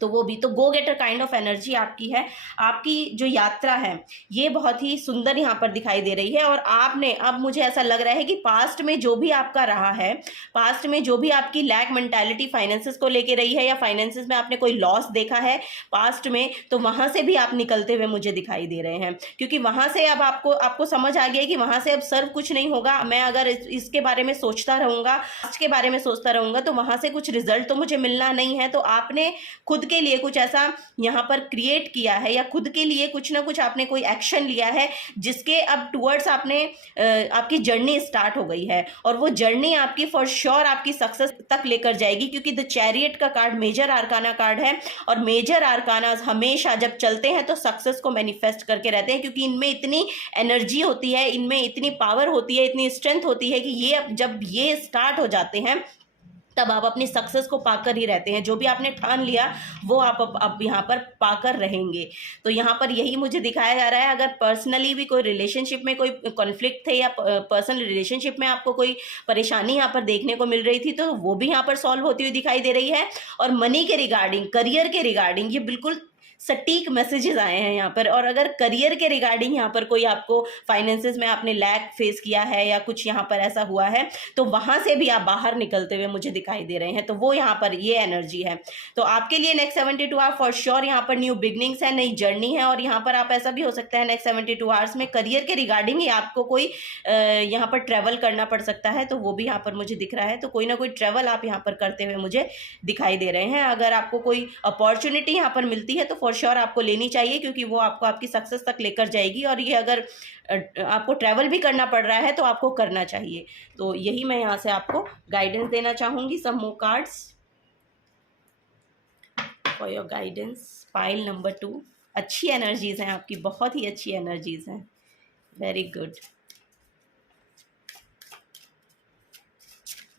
तो वो भी, तो गो गेटर काइंड ऑफ एनर्जी आपकी है। आपकी जो यात्रा है ये बहुत ही सुंदर यहाँ पर दिखाई दे रही है। और आपने, अब मुझे ऐसा लग रहा है कि पास्ट में जो भी आपका रहा है, पास्ट में जो भी आपकी लैक मेंटालिटी फाइनेंसेस को लेके रही है या फाइनेंसेस में आपने कोई लॉस देखा है पास्ट में, तो वहां से भी आप निकलते हुए मुझे दिखाई दे रहे हैं, क्योंकि वहां से अब आपको समझ आ गया कि वहां से अब सर्व कुछ नहीं होगा। मैं अगर इसके बारे में सोचता रहूंगा, पास्ट के बारे में सोचता रहूंगा, तो वहां से कुछ रिजल्ट तो मुझे मिलना नहीं है। तो आपने खुद के लिए कुछ ऐसा यहाँ पर क्रिएट किया है या खुद के लिए कुछ ना कुछ आपने कोई एक्शन लिया है, जिसके अब टुवर्ड्स आपकी जर्नी स्टार्ट हो गई है। और वो जर्नी आपकी फॉर श्योर आपकी सक्सेस तक लेकर जाएगी, क्योंकि द चैरियट का कार्ड मेजर आर्काना कार्ड है, और मेजर आर्काना हमेशा जब चलते हैं तो सक्सेस को मैनिफेस्ट करके रहते हैं, क्योंकि इनमें इतनी एनर्जी होती है, इनमें इतनी पावर होती है, इतनी स्ट्रेंथ होती है कि ये जब ये स्टार्ट हो जाते हैं तब आप अपनी सक्सेस को पाकर ही रहते हैं। जो भी आपने ठान लिया वो आप अब यहाँ पर पाकर रहेंगे। तो यहाँ पर यही मुझे दिखाया जा रहा है। अगर पर्सनली भी कोई रिलेशनशिप में कोई कॉन्फ्लिक्ट थे या पर्सनल रिलेशनशिप में आपको कोई परेशानी यहाँ पर देखने को मिल रही थी, तो वो भी यहाँ पर सॉल्व होती हुई दिखाई दे रही है। और मनी के रिगार्डिंग, करियर के रिगार्डिंग ये बिल्कुल सटीक मैसेजेस आए हैं यहाँ पर। और अगर करियर के रिगार्डिंग यहाँ पर कोई आपको फाइनेंसेस में आपने लैक फेस किया है या कुछ यहाँ पर ऐसा हुआ है, तो वहाँ से भी आप बाहर निकलते हुए मुझे दिखाई दे रहे हैं। तो वो यहाँ पर ये एनर्जी है। तो आपके लिए नेक्स्ट 72 आवर फॉर श्योर यहाँ पर न्यू बिगनिंग्स है, नई जर्नी है। और यहाँ पर आप ऐसा भी हो सकता है नेक्स्ट 72 आवर्स में करियर के रिगार्डिंग ही आपको कोई यहाँ पर ट्रैवल करना पड़ सकता है, तो वो भी यहाँ पर मुझे दिख रहा है। तो कोई ना कोई ट्रैवल आप यहाँ पर करते हुए मुझे दिखाई दे रहे हैं। अगर आपको कोई अपॉर्चुनिटी यहाँ पर मिलती है तो फॉर श्योर आपको लेनी चाहिए, क्योंकि वो आपको आपकी सक्सेस तक लेकर जाएगी। और ये अगर आपको ट्रैवल भी करना पड़ रहा है तो आपको करना चाहिए। तो यही मैं यहाँ से आपको गाइडेंस देना चाहूँगी। Some more cards for your guidance. Pile number 2। अच्छी एनर्जीज हैं आपकी, बहुत ही अच्छी एनर्जीज हैं। Very good,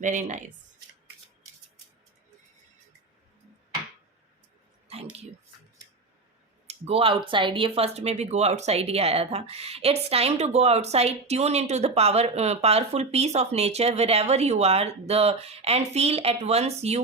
very nice, thank you. Go outside, ये फर्स्ट में भी गो आउटसाइड ही आया था। It's time to go outside, tune into the powerful piece of nature wherever you are the end feel at once you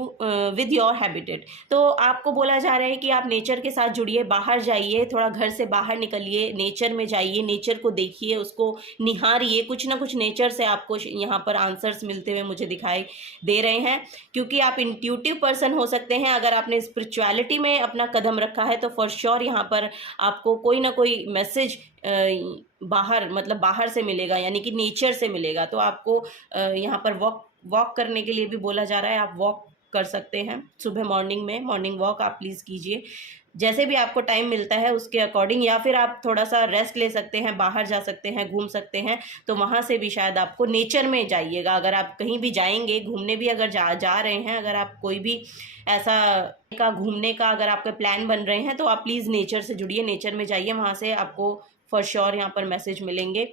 with your habitat. तो आपको बोला जा रहा है कि आप नेचर के साथ जुड़िए, बाहर जाइए, थोड़ा घर से बाहर निकलिए, नेचर में जाइए, नेचर को देखिए, उसको निहारिए। कुछ ना कुछ नेचर से आपको यहाँ पर आंसर्स मिलते हुए मुझे दिखाई दे रहे हैं, क्योंकि आप इंट्यूटिव पर्सन हो सकते हैं। अगर आपने स्पिरिचुअलिटी में अपना कदम रखा है तो फॉर श्योर यहाँ पर आपको कोई ना कोई मैसेज बाहर से मिलेगा, यानी कि नेचर से मिलेगा। तो आपको यहाँ पर वॉक करने के लिए भी बोला जा रहा है। आप वॉक कर सकते हैं सुबह मॉर्निंग वॉक आप प्लीज़ कीजिए, जैसे भी आपको टाइम मिलता है उसके अकॉर्डिंग। या फिर आप थोड़ा सा रेस्ट ले सकते हैं, बाहर जा सकते हैं, घूम सकते हैं। तो वहाँ से भी शायद आपको नेचर में जाइएगा। अगर आप कहीं भी जाएंगे घूमने भी, अगर जा रहे हैं, अगर आप कोई भी ऐसा का घूमने का अगर आपके प्लान बन रहे हैं, तो आप प्लीज़ नेचर से जुड़िए, नेचर में जाइए, वहाँ से आपको फॉर श्योर यहाँ पर मैसेज मिलेंगे।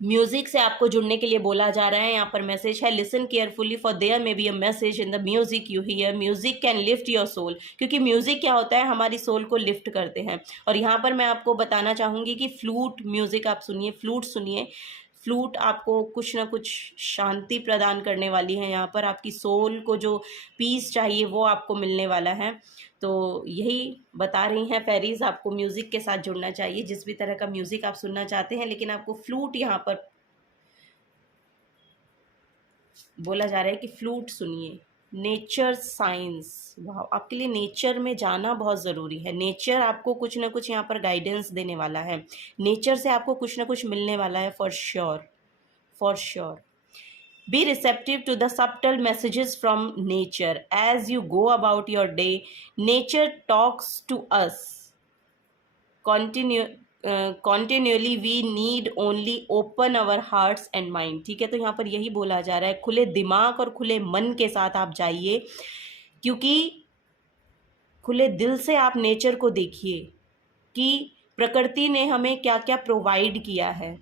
म्यूजिक से आपको जुड़ने के लिए बोला जा रहा है। यहाँ पर मैसेज है, listen carefully for there may be a message in the music you hear, music can lift your soul. क्योंकि म्यूजिक क्या होता है, हमारी सोल को लिफ्ट करते हैं। और यहाँ पर मैं आपको बताना चाहूँगी कि फ्लूट म्यूजिक आप सुनिए, फ्लूट सुनिए। फ्लूट आपको कुछ ना कुछ शांति प्रदान करने वाली है। यहाँ पर आपकी सोल को जो पीस चाहिए वो आपको मिलने वाला है। तो यही बता रही हैं फेरीज, आपको म्यूज़िक के साथ जुड़ना चाहिए, जिस भी तरह का म्यूज़िक आप सुनना चाहते हैं। लेकिन आपको फ्लूट यहाँ पर बोला जा रहा है कि फ्लूट सुनिए। नेचर साइंस, वाह, आपके लिए नेचर में जाना बहुत ज़रूरी है। नेचर आपको कुछ ना कुछ यहाँ पर गाइडेंस देने वाला है। नेचर से आपको कुछ ना कुछ मिलने वाला है, for sure, for sure. Be receptive to the subtle messages from nature. As you go about your day, nature talks to us. Continually we need only open our hearts and mind. ठीक है, तो यहाँ पर यही बोला जा रहा है, खुले दिमाग और खुले मन के साथ आप जाइए, क्योंकि खुले दिल से आप नेचर को देखिए कि प्रकृति ने हमें क्या क्या प्रोवाइड किया है।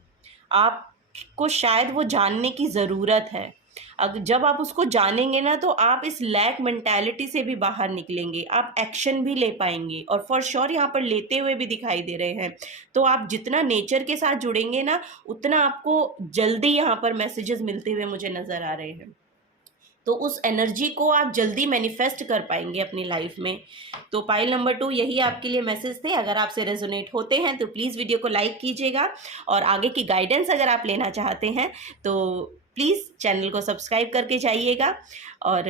आपको शायद वो जानने की ज़रूरत है। अगर जब आप उसको जानेंगे ना, तो आप इस लैक मेंटालिटी से भी बाहर निकलेंगे, आप एक्शन भी ले पाएंगे, और फॉर श्योर यहाँ पर लेते हुए भी दिखाई दे रहे हैं। तो आप जितना नेचर के साथ जुड़ेंगे ना, उतना आपको जल्दी यहाँ पर मैसेजेस मिलते हुए मुझे नज़र आ रहे हैं। तो उस एनर्जी को आप जल्दी मैनिफेस्ट कर पाएंगे अपनी लाइफ में। तो पाइल नंबर 2, यही आपके लिए मैसेज थे। अगर आपसे रेजोनेट होते हैं तो प्लीज़ वीडियो को लाइक कीजिएगा, और आगे की गाइडेंस अगर आप लेना चाहते हैं तो प्लीज़ चैनल को सब्सक्राइब करके जाइएगा। और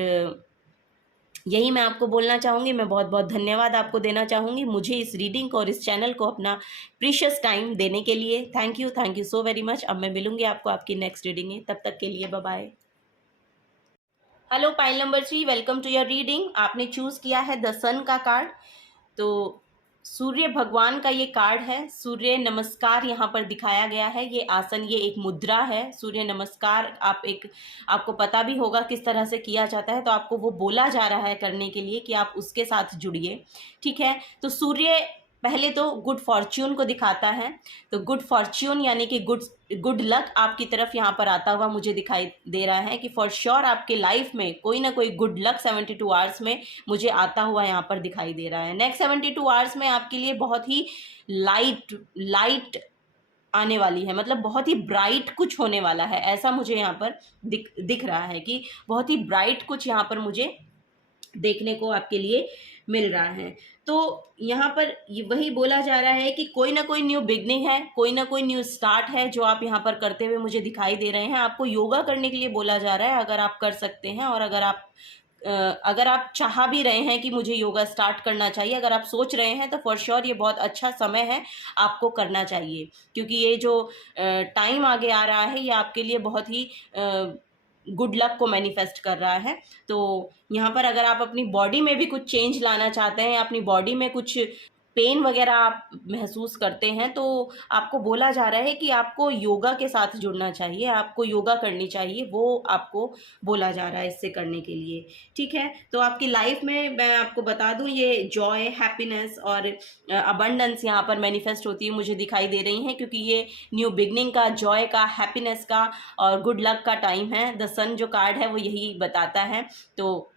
यही मैं आपको बोलना चाहूँगी। मैं बहुत बहुत धन्यवाद आपको देना चाहूँगी मुझे इस रीडिंग को और इस चैनल को अपना प्रीशियस टाइम देने के लिए। Thank you so very much. अब मैं मिलूँगी आपको आपकी नेक्स्ट रीडिंग में, तब तक के लिए bye bye. Hello pile number 3, welcome to your reading. आपने चूज़ किया है द सन का कार्ड। तो सूर्य भगवान का ये कार्ड है। सूर्य नमस्कार यहाँ पर दिखाया गया है। ये आसन, ये एक मुद्रा है। सूर्य नमस्कार आपको पता भी होगा किस तरह से किया जाता है, तो आपको वो बोला जा रहा है करने के लिए कि आप उसके साथ जुड़िए। ठीक है, तो सूर्य पहले तो गुड फॉर्च्यून को दिखाता है। तो गुड फॉर्च्यून यानी कि गुड लक आपकी तरफ यहाँ पर आता हुआ मुझे दिखाई दे रहा है कि फॉर श्योर आपके लाइफ में कोई ना कोई गुड लक 72 आवर्स में मुझे आता हुआ यहाँ पर दिखाई दे रहा है। नेक्स्ट 72 आवर्स में आपके लिए बहुत ही लाइट आने वाली है, मतलब बहुत ही ब्राइट कुछ होने वाला है, ऐसा मुझे यहाँ पर दिख रहा है कि बहुत ही ब्राइट कुछ यहाँ पर मुझे देखने को आपके लिए मिल रहा है। तो यहाँ पर वही बोला जा रहा है कि कोई ना कोई न्यू बिगनिंग है, कोई ना कोई न्यू स्टार्ट है जो आप यहाँ पर करते हुए मुझे दिखाई दे रहे हैं। आपको योगा करने के लिए बोला जा रहा है, अगर आप कर सकते हैं, और अगर आप चाह भी रहे हैं कि मुझे योगा स्टार्ट करना चाहिए, अगर आप सोच रहे हैं, तो फॉर श्योर ये बहुत अच्छा समय है, आपको करना चाहिए। क्योंकि ये जो टाइम आगे आ रहा है, ये आपके लिए बहुत ही गुड लक को मैनिफेस्ट कर रहा है। तो यहाँ पर अगर आप अपनी बॉडी में भी कुछ चेंज लाना चाहते हैं, अपनी बॉडी में कुछ पेन वगैरह आप महसूस करते हैं, तो आपको बोला जा रहा है कि आपको योगा के साथ जुड़ना चाहिए, आपको योगा करनी चाहिए, वो आपको बोला जा रहा है इससे करने के लिए। ठीक है, तो आपकी लाइफ में मैं आपको बता दूं, ये जॉय, हैप्पीनेस और अबंडेंस यहाँ पर मैनिफेस्ट होती है मुझे दिखाई दे रही हैं, क्योंकि ये न्यू बिगनिंग का, जॉय का, हैप्पीनेस का और गुड लक का टाइम है। द सन जो कार्ड है वो यही बताता है। तो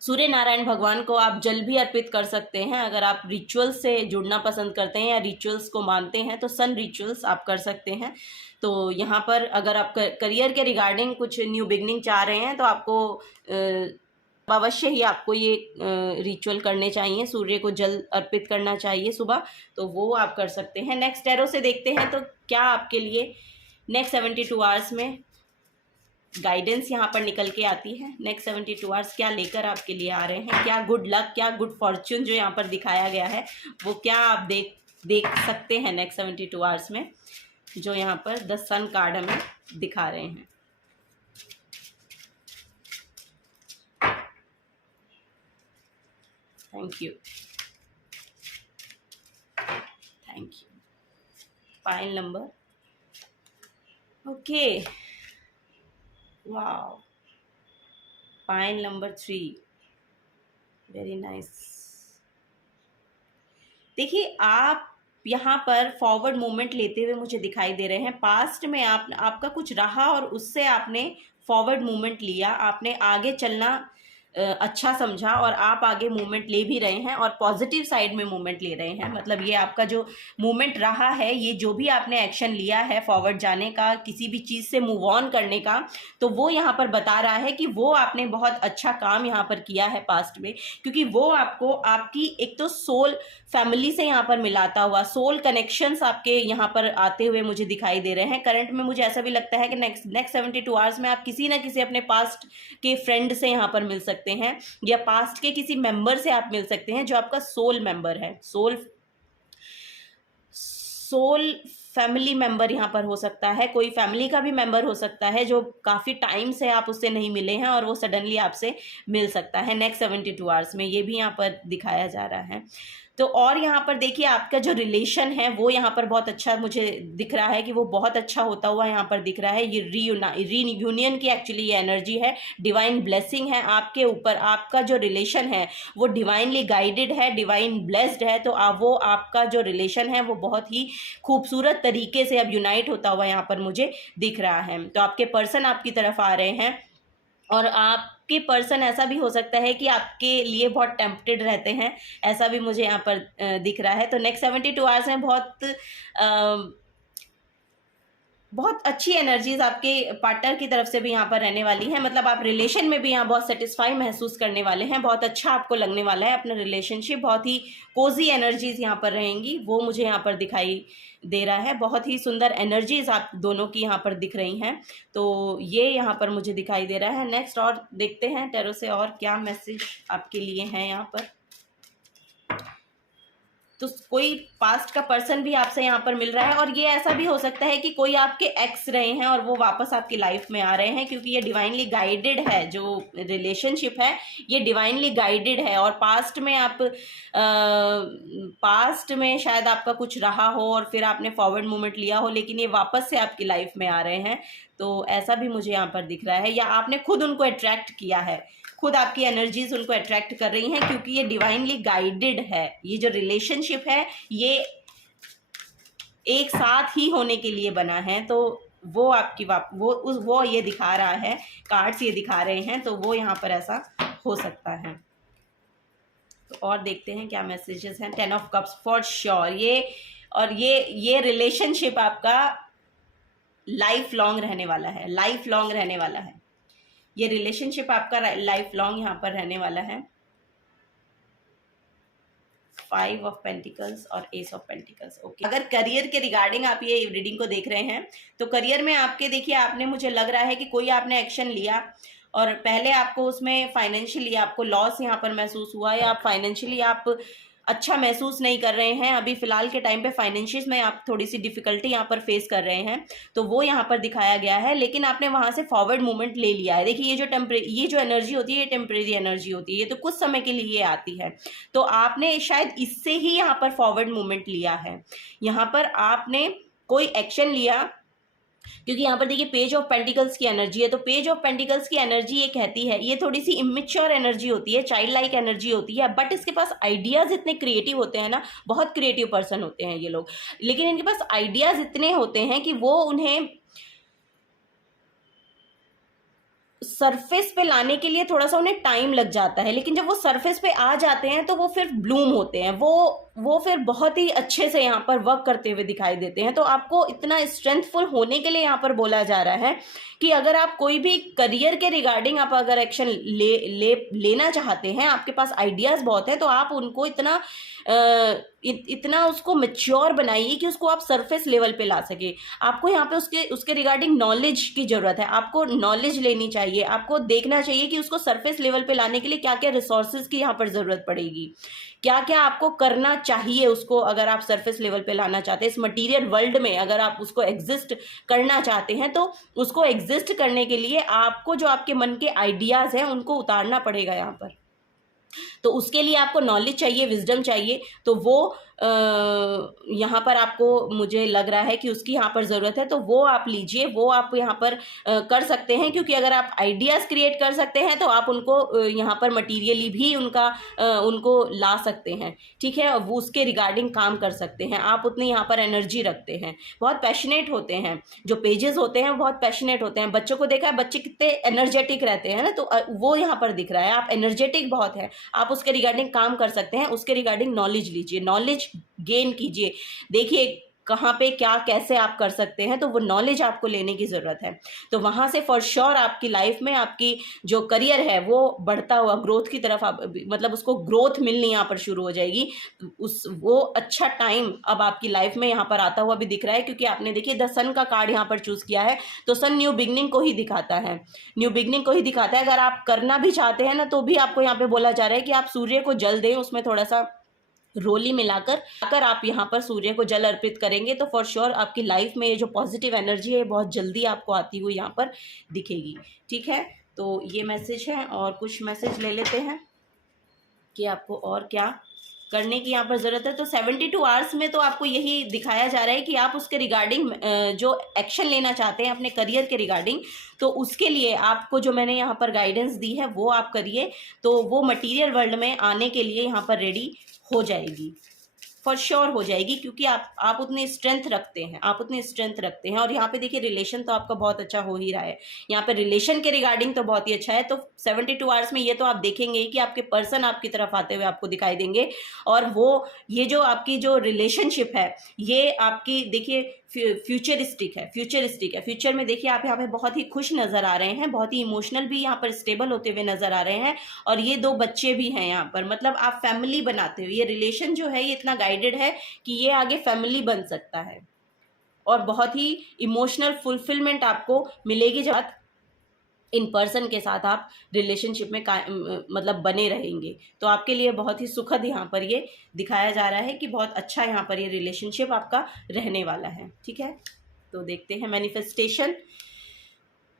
सूर्य नारायण भगवान को आप जल भी अर्पित कर सकते हैं। अगर आप रिचुअल्स से जुड़ना पसंद करते हैं या रिचुअल्स को मानते हैं, तो सन रिचुअल्स आप कर सकते हैं। तो यहाँ पर अगर आप करियर के रिगार्डिंग कुछ न्यू बिगनिंग चाह रहे हैं, तो आपको अवश्य ही आपको ये रिचुअल करने चाहिए, सूर्य को जल अर्पित करना चाहिए सुबह, तो वो आप कर सकते हैं। नेक्स्ट टैरो से देखते हैं तो क्या आपके लिए नेक्स्ट 72 आवर्स में गाइडेंस यहाँ पर निकल के आती है। नेक्स्ट 72 आवर्स क्या लेकर आपके लिए आ रहे हैं, क्या गुड लक, क्या गुड फॉर्च्यून जो यहाँ पर दिखाया गया है, वो क्या आप देख सकते हैं नेक्स्ट 72 आवर्स में, जो यहाँ पर द सन कार्ड हमें दिखा रहे हैं। Thank you file number, okay, wow, pile number 3, very nice. देखिए, आप यहाँ पर फॉरवर्ड मूवमेंट लेते हुए मुझे दिखाई दे रहे हैं। पास्ट में आपका कुछ रहा और उससे आपने फॉरवर्ड मूवमेंट लिया, आपने आगे चलना अच्छा समझा और आप आगे मूवमेंट ले भी रहे हैं और पॉजिटिव साइड में मूवमेंट ले रहे हैं। मतलब ये आपका जो मूवमेंट रहा है, ये जो भी आपने एक्शन लिया है फॉरवर्ड जाने का, किसी भी चीज़ से मूव ऑन करने का, तो वो यहाँ पर बता रहा है कि वो आपने बहुत अच्छा काम यहाँ पर किया है पास्ट में, क्योंकि वो आपको आपकी एक तो सोल फैमिली से यहाँ पर मिलाता हुआ, सोल कनेक्शंस आपके यहाँ पर आते हुए मुझे दिखाई दे रहे हैं। करंट में मुझे ऐसा भी लगता है कि नेक्स्ट 72 आवर्स में आप किसी ना किसी अपने पास्ट के फ्रेंड से यहाँ पर मिल सकते हैं, या पास्ट के किसी मेंबर से आप मिल सकते हैं जो आपका सोल मेंबर है, सोल फैमिली मेंबर यहाँ पर हो सकता है, कोई फैमिली का भी मेंबर हो सकता है जो काफ़ी टाइम से आप उससे नहीं मिले हैं और वो सडनली आपसे मिल सकता है नेक्स्ट 72 आवर्स में, ये भी यहाँ पर दिखाया जा रहा है। तो और यहाँ पर देखिए आपका जो रिलेशन है वो यहाँ पर बहुत अच्छा मुझे दिख रहा है कि वो बहुत अच्छा होता हुआ यहाँ पर दिख रहा है। ये रीयूनियन की एक्चुअली ये एनर्जी है, डिवाइन ब्लेसिंग है आपके ऊपर। आपका जो रिलेशन है वो डिवाइनली गाइडेड है, डिवाइन ब्लेस्ड है। तो वो आपका जो रिलेशन है वो बहुत ही खूबसूरत तरीके से अब यूनाइट होता हुआ यहाँ पर मुझे दिख रहा है। तो आपके पर्सन आपकी तरफ आ रहे हैं और आपके पर्सन ऐसा भी हो सकता है कि आपके लिए बहुत टेम्प्टेड रहते हैं, ऐसा भी मुझे यहाँ पर दिख रहा है। तो नेक्स्ट 72 आवर्स में बहुत अच्छी एनर्जीज आपके पार्टनर की तरफ से भी यहाँ पर रहने वाली हैं। मतलब आप रिलेशन में भी यहाँ बहुत सेटिस्फाई महसूस करने वाले हैं, बहुत अच्छा आपको लगने वाला है अपना रिलेशनशिप, बहुत ही कोजी एनर्जीज यहाँ पर रहेंगी, वो मुझे यहाँ पर दिखाई दे रहा है। बहुत ही सुंदर एनर्जीज आप दोनों की यहाँ पर दिख रही हैं, तो ये यहाँ पर मुझे दिखाई दे रहा है। नेक्स्ट और देखते हैं टैरो से और क्या मैसेज आपके लिए हैं यहाँ पर। तो कोई पास्ट का पर्सन भी आपसे यहाँ पर मिल रहा है और ये ऐसा भी हो सकता है कि कोई आपके एक्स रहे हैं और वो वापस आपकी लाइफ में आ रहे हैं, क्योंकि ये डिवाइनली गाइडेड है। जो रिलेशनशिप है ये डिवाइनली गाइडेड है और पास्ट में शायद आपका कुछ रहा हो और फिर आपने फॉरवर्ड मूवमेंट लिया हो, लेकिन ये वापस से आपकी लाइफ में आ रहे हैं। तो ऐसा भी मुझे यहाँ पर दिख रहा है, या आपने खुद उनको अट्रैक्ट किया है, खुद आपकी एनर्जीज उनको अट्रैक्ट कर रही हैं, क्योंकि ये डिवाइनली गाइडेड है। ये जो रिलेशनशिप है ये एक साथ ही होने के लिए बना है। तो वो आपकी वो ये दिखा रहा है, कार्ड्स ये दिखा रहे हैं, तो वो यहाँ पर ऐसा हो सकता है। तो और देखते हैं क्या मैसेजेस हैं। 10 ऑफ कप्स फॉर श्योर, ये रिलेशनशिप आपका लाइफ लॉन्ग रहने वाला है, लाइफ लॉन्ग रहने वाला है। ये रिलेशनशिप आपका लाइफ लॉन्ग यहाँ पर रहने वाला है। 5 ऑफ पेंटिकल्स और एस ऑफ पेंटिकल्स। ओके, अगर करियर के रिगार्डिंग आप ये रीडिंग को देख रहे हैं तो करियर में आपके देखिए, आपने मुझे लग रहा है कि कोई आपने एक्शन लिया और पहले आपको उसमें फाइनेंशियली आपको लॉस यहाँ पर महसूस हुआ, या आप फाइनेंशियली आप अच्छा महसूस नहीं कर रहे हैं अभी फ़िलहाल के टाइम पे, फाइनेंशियल्स में आप थोड़ी सी डिफ़िकल्टी यहाँ पर फेस कर रहे हैं, तो वो यहाँ पर दिखाया गया है। लेकिन आपने वहाँ से फॉरवर्ड मूवमेंट ले लिया है। देखिए ये जो एनर्जी होती है ये टेम्परेरी एनर्जी होती है, ये तो कुछ समय के लिए आती है। तो आपने शायद इससे ही यहाँ पर फॉरवर्ड मूवमेंट लिया है। यहाँ पर आपने कोई एक्शन लिया, क्योंकि यहाँ पर देखिए पेज ऑफ पेंटिकल्स की एनर्जी है। तो पेज ऑफ पेंटिकल्स की एनर्जी ये कहती है, ये थोड़ी सी इमेच्योर एनर्जी होती है, चाइल्ड लाइक एनर्जी होती है, बट इसके पास आइडियाज़ इतने क्रिएटिव होते हैं ना, बहुत क्रिएटिव पर्सन होते हैं ये लोग, लेकिन इनके पास आइडियाज़ इतने होते हैं कि वो उन्हें सरफेस पे लाने के लिए थोड़ा सा उन्हें टाइम लग जाता है, लेकिन जब वो सरफेस पे आ जाते हैं तो वो फिर ब्लूम होते हैं, वो फिर बहुत ही अच्छे से यहाँ पर वर्क करते हुए दिखाई देते हैं। तो आपको इतना स्ट्रेंथफुल होने के लिए यहाँ पर बोला जा रहा है कि अगर आप कोई भी करियर के रिगार्डिंग आप अगर एक्शन लेना चाहते हैं, आपके पास आइडियाज़ बहुत हैं, तो आप उनको इतना उसको मैच्योर बनाइए कि उसको आप सरफेस लेवल पे ला सके। आपको यहाँ पे उसके रिगार्डिंग नॉलेज की ज़रूरत है, आपको नॉलेज लेनी चाहिए, आपको देखना चाहिए कि उसको सरफेस लेवल पे लाने के लिए क्या क्या रिसोर्सेज की यहाँ पर ज़रूरत पड़ेगी, क्या क्या आपको करना चाहिए उसको, अगर आप सरफेस लेवल पे लाना चाहते हैं इस मटीरियल वर्ल्ड में, अगर आप उसको एग्जिस्ट करना चाहते हैं, तो उसको एग्जिस्ट करने के लिए आपको जो आपके मन के आइडियाज़ हैं उनको उतारना पड़ेगा यहाँ पर। तो उसके लिए आपको नॉलेज चाहिए, विजडम चाहिए, तो वो यहाँ पर आपको मुझे लग रहा है कि उसकी यहाँ पर ज़रूरत है, तो वो आप लीजिए, वो आप यहाँ पर कर सकते हैं। क्योंकि अगर आप आइडियाज़ क्रिएट कर सकते हैं तो आप उनको यहाँ पर मटीरियली भी उनको ला सकते हैं, ठीक है। वो उसके रिगार्डिंग काम कर सकते हैं, आप उतनी यहाँ पर एनर्जी रखते हैं, बहुत पैशनेट होते हैं। जो पेजेस होते हैं बहुत पैशनेट होते हैं। बच्चों को देखा है, बच्चे कितने एनर्जेटिक रहते हैं ना, तो वो यहाँ पर दिख रहा है, आप एनर्जेटिक बहुत है, आप उसके रिगार्डिंग काम कर सकते हैं। उसके रिगार्डिंग नॉलेज लीजिए, नॉलेज गेन कीजिए, देखिए कहाँ पे क्या कैसे आप कर सकते हैं, तो वो नॉलेज आपको लेने की ज़रूरत है। तो वहाँ से फॉर श्योर आपकी लाइफ में आपकी जो करियर है वो बढ़ता हुआ ग्रोथ की तरफ आप मतलब उसको ग्रोथ मिलनी यहाँ पर शुरू हो जाएगी। वो अच्छा टाइम अब आपकी लाइफ में यहाँ पर आता हुआ भी दिख रहा है। क्योंकि आपने देखिए द सन का कार्ड यहाँ पर चूज़ किया है, तो सन न्यू बिगनिंग को ही दिखाता है, न्यू बिगनिंग को ही दिखाता है। अगर आप करना भी चाहते हैं ना, तो भी आपको यहाँ पे बोला जा रहा है कि आप सूर्य को जल दें, उसमें थोड़ा सा रोली मिलाकर अगर आप यहाँ पर सूर्य को जल अर्पित करेंगे तो फॉर श्योर आपकी लाइफ में ये जो पॉजिटिव एनर्जी है बहुत जल्दी आपको आती हुई यहाँ पर दिखेगी, ठीक है। तो ये मैसेज है, और कुछ मैसेज ले लेते हैं कि आपको और क्या करने की यहाँ पर ज़रूरत है। तो 72 आवर्स में तो आपको यही दिखाया जा रहा है कि आप उसके रिगार्डिंग जो एक्शन लेना चाहते हैं अपने करियर के रिगार्डिंग, तो उसके लिए आपको जो मैंने यहाँ पर गाइडेंस दी है वो आप करिए, तो वो मटीरियल वर्ल्ड में आने के लिए यहाँ पर रेडी हो जाएगी, फॉर श्योर हो जाएगी। क्योंकि आप उतनी स्ट्रेंथ रखते हैं, आप उतनी स्ट्रेंथ रखते हैं। और यहाँ पे देखिए रिलेशन तो आपका बहुत अच्छा हो ही रहा है, यहाँ पे रिलेशन के रिगार्डिंग तो बहुत ही अच्छा है। तो 72 आवर्स में ये तो आप देखेंगे ही कि आपके पर्सन आपकी तरफ आते हुए आपको दिखाई देंगे। और वो ये जो आपकी जो रिलेशनशिप है ये आपकी देखिए फ्यूचरिस्टिक है, फ्यूचर में देखिए आप यहाँ पे बहुत ही खुश नज़र आ रहे हैं, बहुत ही इमोशनल भी यहाँ पर स्टेबल होते हुए नज़र आ रहे हैं। और ये 2 बच्चे भी हैं यहाँ पर, मतलब आप फैमिली बनाते हो। ये रिलेशन जो है ये इतना गाइडेड है कि ये आगे फैमिली बन सकता है, और बहुत ही इमोशनल फुलफिलमेंट आपको मिलेगी जब इन पर्सन के साथ आप रिलेशनशिप में मतलब बने रहेंगे। तो आपके लिए बहुत ही सुखद यहाँ पर ये दिखाया जा रहा है कि बहुत अच्छा यहाँ पर ये रिलेशनशिप आपका रहने वाला है, ठीक है। तो देखते हैं मैनिफेस्टेशन।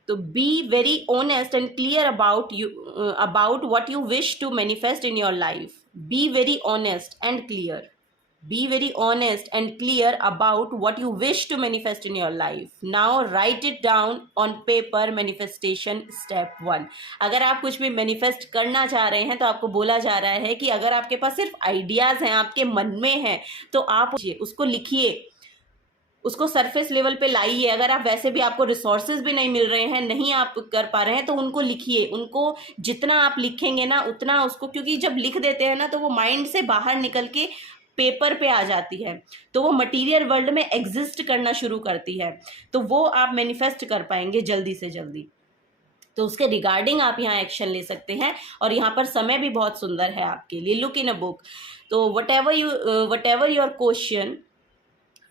तो be very honest and clear about what you wish to manifest in your life. Be very honest and clear. Be very honest and clear about what you wish to manifest in your life. Now write it down on paper. Manifestation step 1. अगर आप कुछ भी manifest करना चाह रहे हैं तो आपको बोला जा रहा है कि अगर आपके पास सिर्फ आइडियाज़ हैं, आपके मन में हैं, तो आप उसको लिखिए, उसको सरफेस लेवल पे लाइए। अगर आप वैसे भी आपको रिसोर्सेज भी नहीं मिल रहे हैं, नहीं आप कर पा रहे हैं, तो उनको लिखिए। उनको जितना आप लिखेंगे ना उतना उसको, क्योंकि जब लिख देते हैं ना तो वो माइंड से बाहर निकल के पेपर पे आ जाती है, तो वो मटेरियल वर्ल्ड में एग्जिस्ट करना शुरू करती है, तो वो आप मैनिफेस्ट कर पाएंगे जल्दी से जल्दी। तो उसके रिगार्डिंग आप यहाँ एक्शन ले सकते हैं, और यहाँ पर समय भी बहुत सुंदर है आपके लिए। Look in a book. तो whatever your question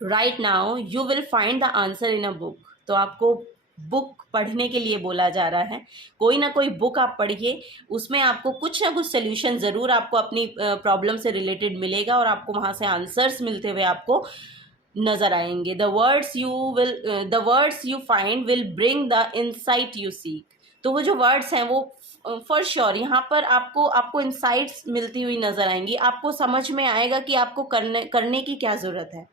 right now you will find the answer in a book. तो आपको बुक पढ़ने के लिए बोला जा रहा है, कोई ना कोई बुक आप पढ़िए, उसमें आपको कुछ ना कुछ सोल्यूशन ज़रूर आपको अपनी प्रॉब्लम से रिलेटेड मिलेगा, और आपको वहाँ से आंसर्स मिलते हुए आपको नज़र आएंगे। The words you find will bring the insight you seek. तो वो जो वर्ड्स हैं वो फॉर श्योर यहाँ पर आपको इंसाइट्स मिलती हुई नज़र आएंगी। आपको समझ में आएगा कि आपको करने की क्या ज़रूरत है।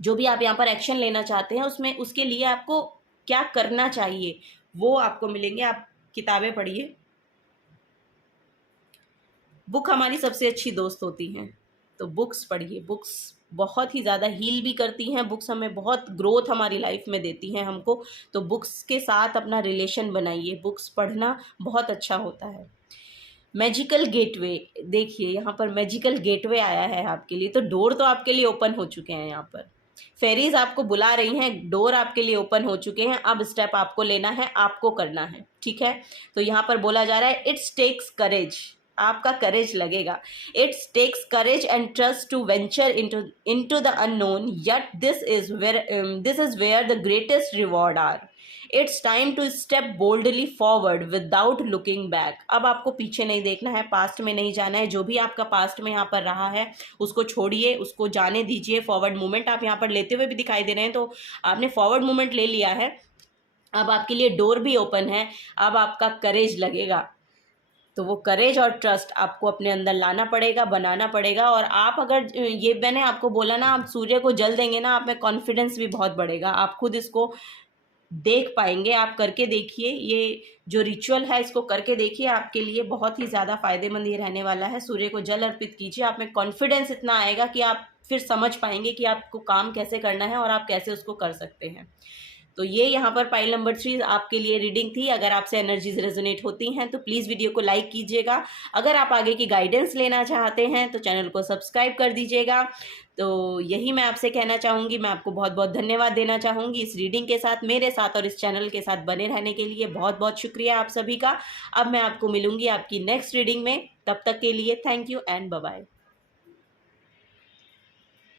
जो भी आप यहाँ पर एक्शन लेना चाहते हैं उसमें उसके लिए आपको क्या करना चाहिए वो आपको मिलेंगे। आप किताबें पढ़िए, बुक हमारी सबसे अच्छी दोस्त होती हैं, तो बुक्स पढ़िए। बुक्स बहुत ही ज़्यादा हील भी करती हैं, बुक्स हमें बहुत ग्रोथ हमारी लाइफ में देती हैं हमको। तो बुक्स के साथ अपना रिलेशन बनाइए, बुक्स पढ़ना बहुत अच्छा होता है। मैजिकल गेटवे, देखिए यहाँ पर मैजिकल गेटवे आया है आपके लिए, तो डोर तो आपके लिए ओपन हो चुके हैं। यहाँ पर फेरीज आपको बुला रही हैं, डोर आपके लिए ओपन हो चुके हैं। अब स्टेप आपको लेना है, आपको करना है, ठीक है। तो यहाँ पर बोला जा रहा है इट्स टेक्स करेज, आपका करेज लगेगा। It's takes courage and trust to venture into the unknown, yet this is where the greatest reward are. It's time to step boldly forward without looking back. अब आपको पीछे नहीं देखना है, पास्ट में नहीं जाना है। जो भी आपका पास्ट में यहाँ पर रहा है उसको छोड़िए, उसको जाने दीजिए। फॉरवर्ड मूवमेंट आप यहाँ पर लेते हुए भी दिखाई दे रहे हैं, तो आपने फॉरवर्ड मूवमेंट ले लिया है। अब आपके लिए डोर भी ओपन है, अब आपका करेज लगेगा। तो वो करेज और ट्रस्ट आपको अपने अंदर लाना पड़ेगा, बनाना पड़ेगा। और आप अगर ये मैंने आपको बोला ना, आप सूर्य को जल देंगे ना, आप में कॉन्फिडेंस भी बहुत बढ़ेगा, आप खुद इसको देख पाएंगे। आप करके देखिए, ये जो रिचुअल है इसको करके देखिए, आपके लिए बहुत ही ज़्यादा फायदेमंद ये रहने वाला है। सूर्य को जल अर्पित कीजिए, आप में कॉन्फिडेंस इतना आएगा कि आप फिर समझ पाएंगे कि आपको काम कैसे करना है और आप कैसे उसको कर सकते हैं। तो ये यहाँ पर पाइल नंबर 3 आपके लिए रीडिंग थी। अगर आपसे एनर्जीज रेजोनेट होती हैं तो प्लीज़ वीडियो को लाइक कीजिएगा। अगर आप आगे की गाइडेंस लेना चाहते हैं तो चैनल को सब्सक्राइब कर दीजिएगा। तो यही मैं आपसे कहना चाहूँगी। मैं आपको बहुत बहुत धन्यवाद देना चाहूँगी इस रीडिंग के साथ, मेरे साथ और इस चैनल के साथ बने रहने के लिए। बहुत बहुत शुक्रिया आप सभी का। अब मैं आपको मिलूंगी आपकी नेक्स्ट रीडिंग में। तब तक के लिए thank you and bye bye.